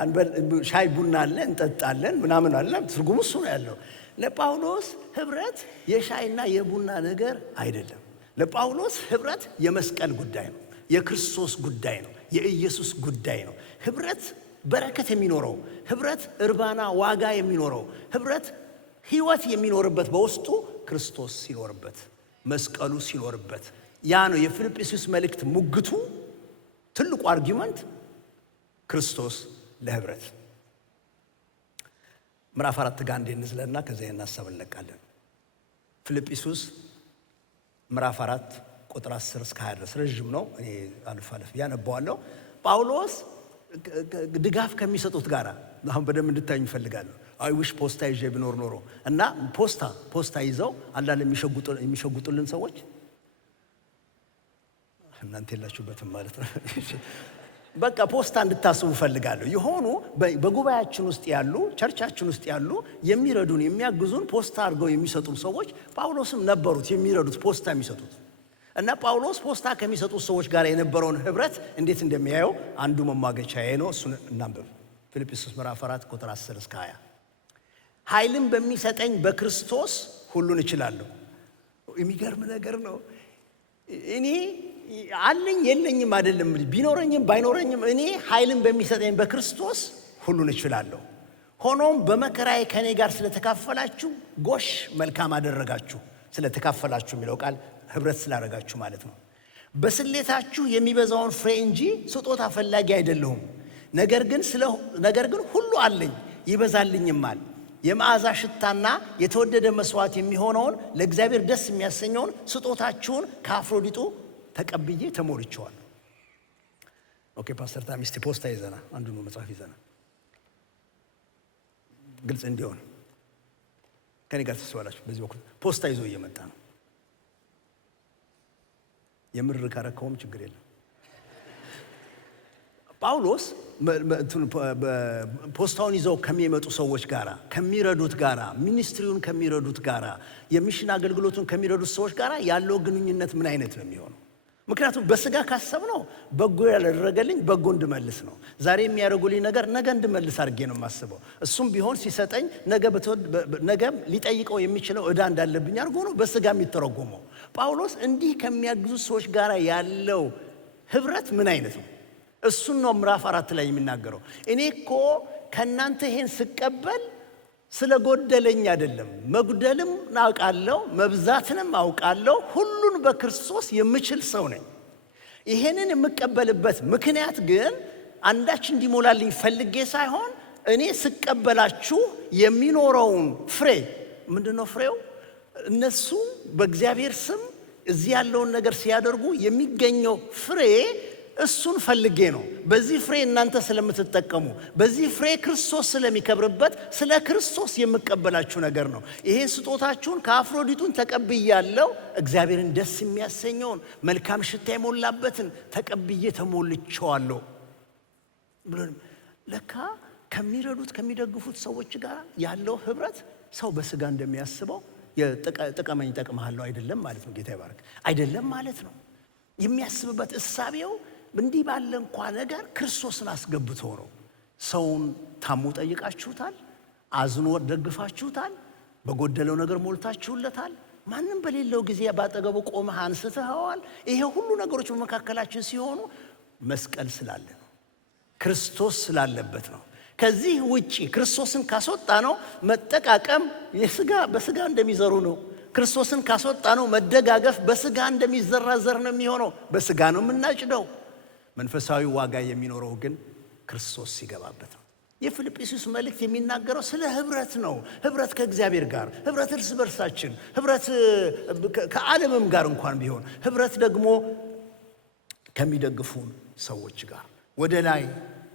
ሻይ ቡና አለ እንጠጣለን ምናምን አለ። ትርጉሙ እሱ ነው ያለው። ለጳውሎስ ህብረት የሻይና የቡና ነገር አይደለም። ለጳውሎስ ህብረት የመስቀል ጉዳይ ነው፣ የክርስቶስ ጉዳይ ነው፣ የኢየሱስ ጉዳይ ነው። ህብረት በረከት የሚኖረው፣ ህብረት እርባና ዋጋ የሚኖረው፣ ህብረት ህይወት የሚኖርበት በውስጡ ክርስቶስ ሲኖርበት፣ መስቀሉ ሲኖርበት። ያ ነው የፊልጵስዩስ መልእክት ሙግቱ፣ ትልቁ አርጊመንት ክርስቶስ ለህብረት። ምዕራፍ 4 ጋር እንዝለና ከዚያ እናሳብ እንለቃለን። ፊልጵስዩስ ምዕራፍ 4 ቁጥር 10 እስከ 20 ድረስ ረጅም ነው። እኔ አልፍ ያነባዋለሁ። ጳውሎስ ድጋፍ ከሚሰጡት ጋራ አሁን በደንብ እንድታዩኝ እፈልጋለሁ። አይዊሽ ፖስታ ይዤ ብኖር ኖሮ እና ፖስታ ይዘው አላለ የሚሸጉጡልን ሰዎች እናንተ የላችሁበትም ማለት ነው። በቃ ፖስታ እንድታስቡ እፈልጋለሁ። የሆኑ በጉባኤያችን ውስጥ ያሉ ቸርቻችን ውስጥ ያሉ የሚረዱን የሚያግዙን ፖስታ አድርገው የሚሰጡን ሰዎች ጳውሎስም ነበሩት፣ የሚረዱት ፖስታ የሚሰጡት እና ጳውሎስ ፖስታ ከሚሰጡት ሰዎች ጋር የነበረውን ህብረት እንዴት እንደሚያየው አንዱ መማገቻዬ ነው። እሱን እናንብብ። ፊልጵስዩስ ምዕራፍ 4 ቁጥር 10 እስከ 20 ኃይልን በሚሰጠኝ በክርስቶስ ሁሉን እችላለሁ። የሚገርም ነገር ነው። እኔ አለኝ የለኝም አይደለም፣ ቢኖረኝም ባይኖረኝም እኔ ኃይልን በሚሰጠኝ በክርስቶስ ሁሉን እችላለሁ። ሆኖም በመከራዬ ከኔ ጋር ስለተካፈላችሁ ጎሽ መልካም አደረጋችሁ። ስለተካፈላችሁ የሚለው ቃል ህብረት ስላደረጋችሁ ማለት ነው። በስሌታችሁ የሚበዛውን ፍሬ እንጂ ስጦታ ፈላጊ አይደለሁም። ነገር ግን ሁሉ አለኝ ይበዛልኝማል። የመዓዛ ሽታና የተወደደ መስዋዕት የሚሆነውን ለእግዚአብሔር ደስ የሚያሰኘውን ስጦታችሁን ከአፍሮዲጡ ተቀብዬ ተሞልቼዋለሁ። ኦኬ ፓስተር ታሚስቲ ፖስታ ይዘና አንዱ ነው መጽሐፍ ይዘና ግልጽ እንዲሆን ከኔ ጋር ተስዋላችሁ። በዚህ በኩል ፖስታ ይዞ እየመጣ ነው። የምር ካረከውም ችግር የለም። ጳውሎስ ፖስታውን ይዘው ከሚመጡ ሰዎች ጋራ ከሚረዱት ጋራ ሚኒስትሪውን ከሚረዱት ጋራ የሚሽን አገልግሎቱን ከሚረዱት ሰዎች ጋራ ያለው ግንኙነት ምን አይነት ነው የሚሆነው? ምክንያቱም በስጋ ካሰብነው በጎ ያላደረገልኝ በጎ እንድመልስ ነው። ዛሬ የሚያደርጉልኝ ነገር ነገ እንድመልስ አድርጌ ነው የማስበው። እሱም ቢሆን ሲሰጠኝ ነገ ሊጠይቀው የሚችለው ዕዳ እንዳለብኝ አድርጎ ነው በስጋ የሚተረጎመው። ጳውሎስ እንዲህ ከሚያግዙ ሰዎች ጋር ያለው ህብረት ምን አይነት ነው? እሱን ነው ምዕራፍ 4 ላይ የሚናገረው። እኔ እኮ ከእናንተ ይሄን ስቀበል ስለጎደለኝ አይደለም፣ መጉደልም አውቃለሁ መብዛትንም አውቃለሁ። ሁሉን በክርስቶስ የምችል ሰው ነኝ። ይሄንን የምቀበልበት ምክንያት ግን አንዳች እንዲሞላልኝ ፈልጌ ሳይሆን እኔ ስቀበላችሁ የሚኖረውን ፍሬ ምንድነው ፍሬው? እነሱ በእግዚአብሔር ስም እዚህ ያለውን ነገር ሲያደርጉ የሚገኘው ፍሬ እሱን ፈልጌ ነው። በዚህ ፍሬ እናንተ ስለምትጠቀሙ፣ በዚህ ፍሬ ክርስቶስ ስለሚከብርበት ስለ ክርስቶስ የምቀበላችሁ ነገር ነው። ይሄን ስጦታችሁን ከአፍሮዲጡን ተቀብያለሁ። እግዚአብሔርን ደስ የሚያሰኘውን መልካም ሽታ የሞላበትን ተቀብዬ ተሞልቼዋለሁ ብሎ ለካ ከሚረዱት ከሚደግፉት ሰዎች ጋር ያለው ህብረት ሰው በስጋ እንደሚያስበው የጥቀመኝ ጠቅመሃለሁ አይደለም ማለት ነው። ጌታ ይባርክ አይደለም ማለት ነው። የሚያስብበት እሳቤው እንዲህ ባለ እንኳ ነገር ክርስቶስን አስገብቶ ነው። ሰውን ታሞ ጠይቃችሁታል፣ አዝኖ ደግፋችሁታል፣ በጎደለው ነገር ሞልታችሁለታል። ማንም በሌለው ጊዜ ባጠገቡ ቆመህ አንስተኸዋል። ይሄ ሁሉ ነገሮች በመካከላችን ሲሆኑ መስቀል ስላለ ነው፣ ክርስቶስ ስላለበት ነው። ከዚህ ውጪ ክርስቶስን ካስወጣ ነው መጠቃቀም በስጋ እንደሚዘሩ ነው። ክርስቶስን ካስወጣ ነው መደጋገፍ በስጋ እንደሚዘራ ዘር ነው የሚሆነው። በስጋ ነው የምናጭደው። መንፈሳዊ ዋጋ የሚኖረው ግን ክርስቶስ ሲገባበት ነው። የፊልጵስዩስ መልእክት የሚናገረው ስለ ህብረት ነው። ህብረት ከእግዚአብሔር ጋር፣ ህብረት እርስ በርሳችን፣ ህብረት ከዓለምም ጋር እንኳን ቢሆን፣ ህብረት ደግሞ ከሚደግፉን ሰዎች ጋር፣ ወደ ላይ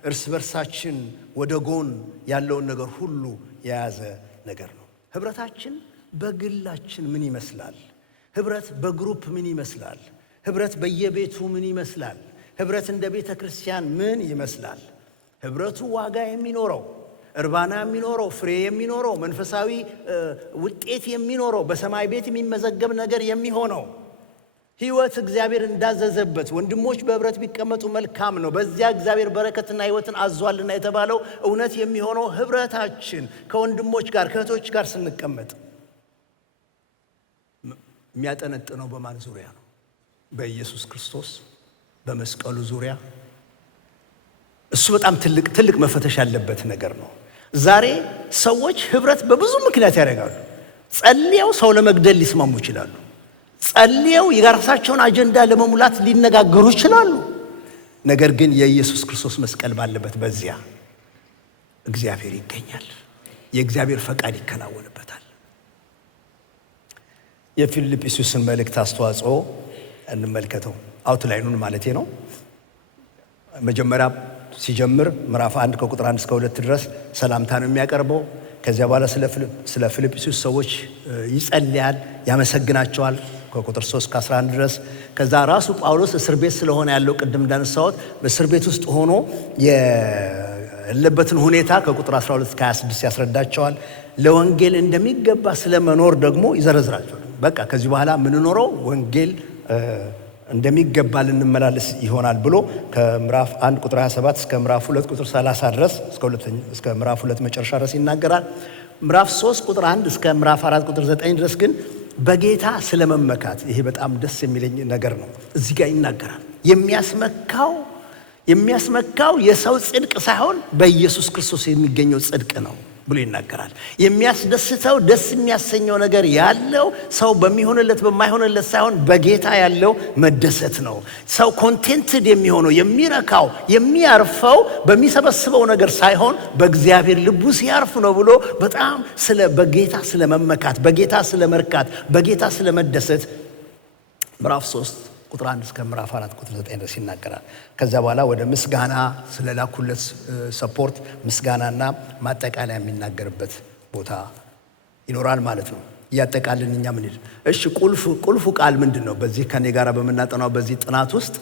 እርስ በርሳችን ወደ ጎን ያለውን ነገር ሁሉ የያዘ ነገር ነው። ህብረታችን በግላችን ምን ይመስላል? ህብረት በግሩፕ ምን ይመስላል? ህብረት በየቤቱ ምን ይመስላል? ህብረት እንደ ቤተ ክርስቲያን ምን ይመስላል? ህብረቱ ዋጋ የሚኖረው፣ እርባና የሚኖረው፣ ፍሬ የሚኖረው፣ መንፈሳዊ ውጤት የሚኖረው፣ በሰማይ ቤት የሚመዘገብ ነገር የሚሆነው፣ ህይወት እግዚአብሔር እንዳዘዘበት ወንድሞች በህብረት ቢቀመጡ መልካም ነው፣ በዚያ እግዚአብሔር በረከትና ህይወትን አዟልና የተባለው እውነት የሚሆነው ህብረታችን ከወንድሞች ጋር ከእህቶች ጋር ስንቀመጥ የሚያጠነጥነው በማን ዙሪያ ነው? በኢየሱስ ክርስቶስ በመስቀሉ ዙሪያ። እሱ በጣም ትልቅ መፈተሽ ያለበት ነገር ነው። ዛሬ ሰዎች ህብረት በብዙ ምክንያት ያደርጋሉ። ጸልየው ሰው ለመግደል ሊስማሙ ይችላሉ። ጸልየው የራሳቸውን አጀንዳ ለመሙላት ሊነጋገሩ ይችላሉ። ነገር ግን የኢየሱስ ክርስቶስ መስቀል ባለበት በዚያ እግዚአብሔር ይገኛል። የእግዚአብሔር ፈቃድ ይከናወንበታል። የፊልጵስዩስን መልእክት አስተዋጽኦ እንመልከተው። አውትላይኑን ማለቴ ነው። መጀመሪያ ሲጀምር ምዕራፍ 1 ከቁጥር 1 እስከ 2 ድረስ ሰላምታ ነው የሚያቀርበው። ከዚያ በኋላ ስለ ፊልጵስዩስ ሰዎች ይጸልያል፣ ያመሰግናቸዋል ከቁጥር 3 እስከ 11 ድረስ። ከዛ ራሱ ጳውሎስ እስር ቤት ስለሆነ ያለው ቅድም እንዳነሳሁት በእስር ቤት ውስጥ ሆኖ ያለበትን ሁኔታ ከቁጥር 12 እስከ 26 ያስረዳቸዋል። ለወንጌል እንደሚገባ ስለመኖር ደግሞ ይዘረዝራቸዋል። በቃ ከዚህ በኋላ የምንኖረው ወንጌል እንደሚገባ ልንመላለስ ይሆናል ብሎ ከምዕራፍ 1 ቁጥር 27 እስከ ምዕራፍ 2 ቁጥር 30 ድረስ እስከ ምዕራፍ 2 መጨረሻ ድረስ ይናገራል። ምዕራፍ 3 ቁጥር 1 እስከ ምዕራፍ 4 ቁጥር 9 ድረስ ግን በጌታ ስለመመካት፣ ይሄ በጣም ደስ የሚለኝ ነገር ነው። እዚህ ጋር ይናገራል። የሚያስመካው የሰው ጽድቅ ሳይሆን በኢየሱስ ክርስቶስ የሚገኘው ጽድቅ ነው ብሎ ይናገራል። የሚያስደስተው ደስ የሚያሰኘው ነገር ያለው ሰው በሚሆንለት በማይሆንለት ሳይሆን በጌታ ያለው መደሰት ነው። ሰው ኮንቴንትድ የሚሆነው የሚረካው የሚያርፈው በሚሰበስበው ነገር ሳይሆን በእግዚአብሔር ልቡ ሲያርፍ ነው ብሎ በጣም በጌታ ስለመመካት፣ በጌታ ስለመርካት፣ በጌታ ስለመደሰት ምዕራፍ 3 ቁጥር 1 እስከ ምዕራፍ 4 ቁጥር 9 ድረስ ይናገራል። ከዛ በኋላ ወደ ምስጋና ስለላኩለት ሰፖርት ምስጋናና ማጠቃለያ የሚናገርበት ቦታ ይኖራል ማለት ነው። እያጠቃልን እኛ ምን ይል? እሺ ቁልፉ ቃል ምንድን ነው? በዚህ ከኔ ጋር በምናጠናው በዚህ ጥናት ውስጥ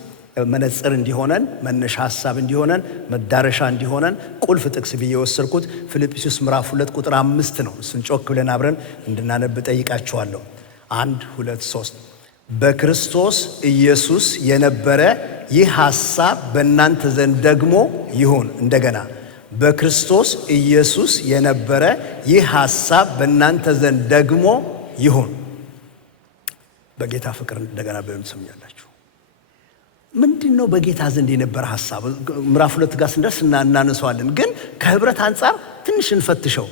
መነጽር እንዲሆነን፣ መነሻ ሐሳብ እንዲሆነን፣ መዳረሻ እንዲሆነን ቁልፍ ጥቅስ ብዬ የወሰድኩት ፊልጵስዩስ ምዕራፍ 2 ቁጥር 5 ነው። እሱን ጮክ ብለን አብረን እንድናነብ ጠይቃችኋለሁ። 1 2 3 በክርስቶስ ኢየሱስ የነበረ ይህ ሐሳብ በእናንተ ዘንድ ደግሞ ይሁን። እንደገና በክርስቶስ ኢየሱስ የነበረ ይህ ሐሳብ በእናንተ ዘንድ ደግሞ ይሁን። በጌታ ፍቅር እንደገና በምን ትሰሙኛላችሁ? ምንድን ነው በጌታ ዘንድ የነበረ ሐሳብ? ምዕራፍ 2 ጋር ስንደርስ እናነሳዋለን። ግን ከህብረት አንጻር ትንሽ እንፈትሸው።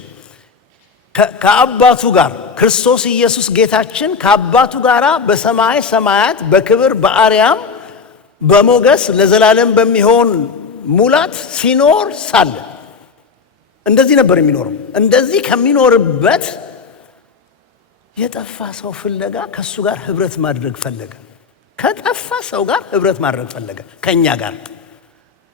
ከአባቱ ጋር ክርስቶስ ኢየሱስ ጌታችን ከአባቱ ጋር በሰማይ ሰማያት በክብር በአርያም በሞገስ ለዘላለም በሚሆን ሙላት ሲኖር ሳለ እንደዚህ ነበር የሚኖረው። እንደዚህ ከሚኖርበት የጠፋ ሰው ፍለጋ ከሱ ጋር ህብረት ማድረግ ፈለገ። ከጠፋ ሰው ጋር ህብረት ማድረግ ፈለገ ከኛ ጋር።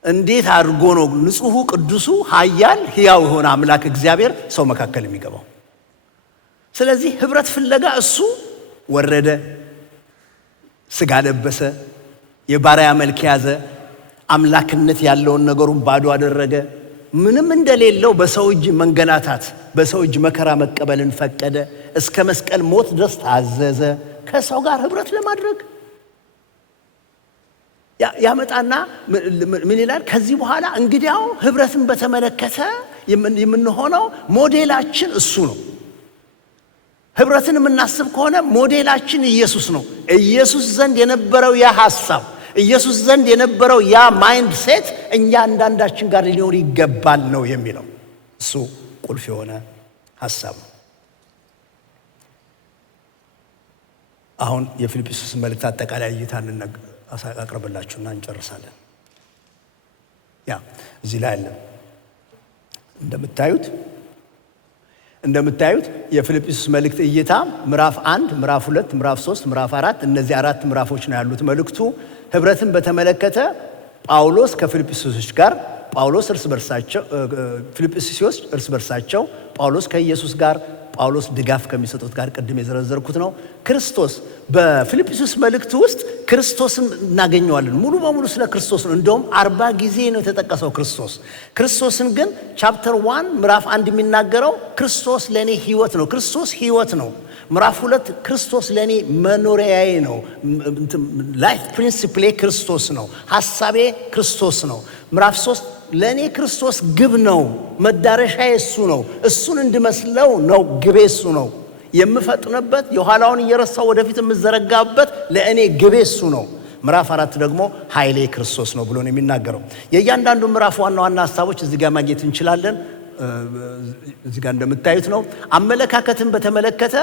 እንዴት አድርጎ ነው ንጹሑ ቅዱሱ ኃያል ሕያው የሆነ አምላክ እግዚአብሔር ሰው መካከል የሚገባው? ስለዚህ ህብረት ፍለጋ እሱ ወረደ፣ ስጋ ለበሰ፣ የባሪያ መልክ ያዘ፣ አምላክነት ያለውን ነገሩን ባዶ አደረገ። ምንም እንደሌለው በሰው እጅ መንገላታት፣ በሰው እጅ መከራ መቀበልን ፈቀደ። እስከ መስቀል ሞት ድረስ ታዘዘ ከሰው ጋር ህብረት ለማድረግ ያመጣና ምን ይላል? ከዚህ በኋላ እንግዲያው ህብረትን በተመለከተ የምንሆነው ሞዴላችን እሱ ነው። ህብረትን የምናስብ ከሆነ ሞዴላችን ኢየሱስ ነው። ኢየሱስ ዘንድ የነበረው ያ ሐሳብ፣ ኢየሱስ ዘንድ የነበረው ያ ማይንድ ሴት እኛ አንዳንዳችን ጋር ሊኖር ይገባል ነው የሚለው። እሱ ቁልፍ የሆነ ሐሳብ ነው። አሁን የፊልጵስዩስ መልእክት አጠቃላይ እይታን አቅርብላችሁና እንጨርሳለን። ያ እዚህ ላይ አለ። እንደምታዩት የፊልጵስዩስ መልእክት እይታ ምዕራፍ 1 ምዕራፍ 2 ምዕራፍ 3 ምዕራፍ 4 እነዚህ 4 ምዕራፎች ነው ያሉት። መልእክቱ ህብረትን በተመለከተ ጳውሎስ ከፊልጵስዩስ ጋር፣ ጳውሎስ ፊልጵስዩስ እርስ በርሳቸው፣ ጳውሎስ ከኢየሱስ ጋር፣ ጳውሎስ ድጋፍ ከሚሰጡት ጋር ቅድም የዘረዘርኩት ነው። ክርስቶስ በፊልጵስዩስ መልእክት ውስጥ ክርስቶስን እናገኘዋለን። ሙሉ በሙሉ ስለ ክርስቶስ ነው። እንደውም 40 ጊዜ ነው የተጠቀሰው ክርስቶስን ግን ቻፕተር 1 ምዕራፍ 1 የሚናገረው ክርስቶስ ለኔ ህይወት ነው። ክርስቶስ ህይወት ነው። ምዕራፍ 2 ክርስቶስ ለኔ መኖሪያዬ ነው። ላይፍ ፕሪንሲፕሌ ክርስቶስ ነው። ሐሳቤ ክርስቶስ ነው። ምዕራፍ 3 ለኔ ክርስቶስ ግብ ነው። መዳረሻዬ እሱ ነው። እሱን እንድመስለው ነው ግቤ እሱ ነው። የምፈጥንበት የኋላውን እየረሳው ወደፊት የምዘረጋበት ለእኔ ግቤ እሱ ነው። ምዕራፍ 4 ደግሞ ኃይሌ ክርስቶስ ነው ብሎ ነው የሚናገረው። የእያንዳንዱ ምዕራፍ ዋና ዋና ሐሳቦች እዚህ ጋር ማግኘት እንችላለን። እዚህ ጋር እንደምታዩት ነው። አመለካከትን በተመለከተ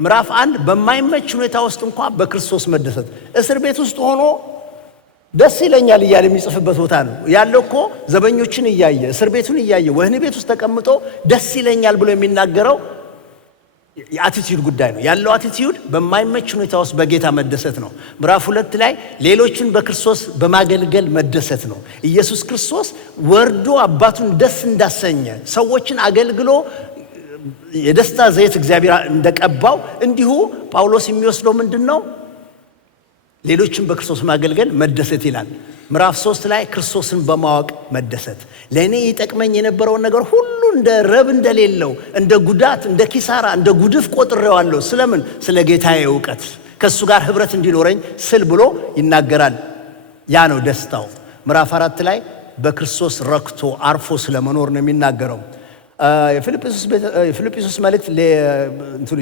ምዕራፍ 1 በማይመች ሁኔታ ውስጥ እንኳን በክርስቶስ መደሰት፣ እስር ቤት ውስጥ ሆኖ ደስ ይለኛል እያለ የሚጽፍበት ቦታ ነው ያለው እኮ። ዘበኞችን እያየ እስር ቤቱን እያየ ወህኒ ቤት ውስጥ ተቀምጦ ደስ ይለኛል ብሎ የሚናገረው የአቲቲዩድ ጉዳይ ነው ያለው። አቲቲዩድ በማይመች ሁኔታ ውስጥ በጌታ መደሰት ነው። ምዕራፍ 2 ላይ ሌሎችን በክርስቶስ በማገልገል መደሰት ነው። ኢየሱስ ክርስቶስ ወርዶ አባቱን ደስ እንዳሰኘ ሰዎችን አገልግሎ የደስታ ዘይት እግዚአብሔር እንደቀባው እንዲሁ ጳውሎስ የሚወስደው ምንድነው? ሌሎችን በክርስቶስ ማገልገል መደሰት ይላል። ምዕራፍ 3 ላይ ክርስቶስን በማወቅ መደሰት፣ ለእኔ ይጠቅመኝ የነበረውን ነገር ሁሉ እንደ ረብ እንደሌለው፣ እንደ ጉዳት፣ እንደ ኪሳራ፣ እንደ ጉድፍ ቆጥሬዋለሁ። ስለምን? ስለ ጌታዬ እውቀት ከእሱ ጋር ህብረት እንዲኖረኝ ስል ብሎ ይናገራል። ያ ነው ደስታው። ምዕራፍ 4 ላይ በክርስቶስ ረክቶ አርፎ ስለመኖር ነው የሚናገረው። የፊልጵስዩስ መልእክት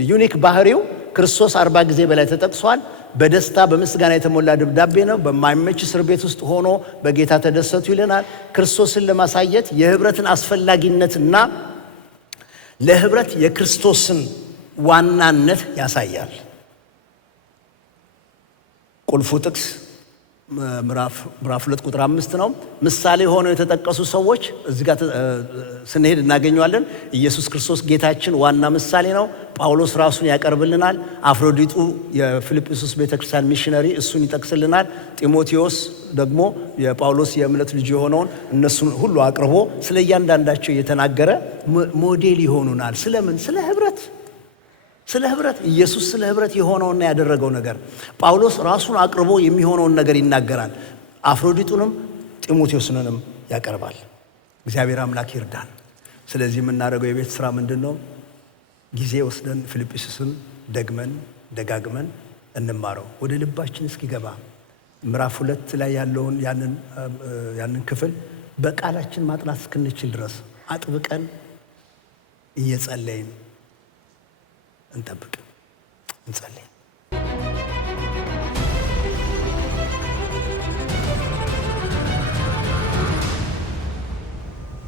ዩኒክ ባህሪው ክርስቶስ 40 ጊዜ በላይ ተጠቅሷል። በደስታ በምስጋና የተሞላ ደብዳቤ ነው። በማይመች እስር ቤት ውስጥ ሆኖ በጌታ ተደሰቱ ይለናል። ክርስቶስን ለማሳየት የህብረትን አስፈላጊነትና ለህብረት የክርስቶስን ዋናነት ያሳያል። ቁልፉ ጥቅስ ምዕራፍ 2 ቁጥር 5 ነው። ምሳሌ ሆነው የተጠቀሱ ሰዎች እዚህ ጋር ስንሄድ እናገኘዋለን። ኢየሱስ ክርስቶስ ጌታችን ዋና ምሳሌ ነው። ጳውሎስ ራሱን ያቀርብልናል። አፍሮዲጡ የፊልጵስዩስ ቤተክርስቲያን ሚሽነሪ እሱን ይጠቅስልናል። ጢሞቴዎስ ደግሞ የጳውሎስ የእምነት ልጅ የሆነውን እነሱን ሁሉ አቅርቦ ስለ እያንዳንዳቸው እየተናገረ ሞዴል ይሆኑናል። ስለምን? ስለ ህብረት ኢየሱስ ስለ ህብረት የሆነውና ያደረገው ነገር ጳውሎስ ራሱን አቅርቦ የሚሆነውን ነገር ይናገራል። አፍሮዲጡንም ጢሞቴዎስንም ያቀርባል። እግዚአብሔር አምላክ ይርዳን። ስለዚህ የምናደርገው የቤት ስራ ምንድነው? ጊዜ ወስደን ፊልጵስዩስን ደጋግመን እንማረው ወደ ልባችን እስኪገባ። ምዕራፍ 2 ላይ ያለውን ያንን ክፍል በቃላችን ማጥናት እስክንችል ድረስ አጥብቀን እየጸለይን እንጠብቅ። እንጸልይ።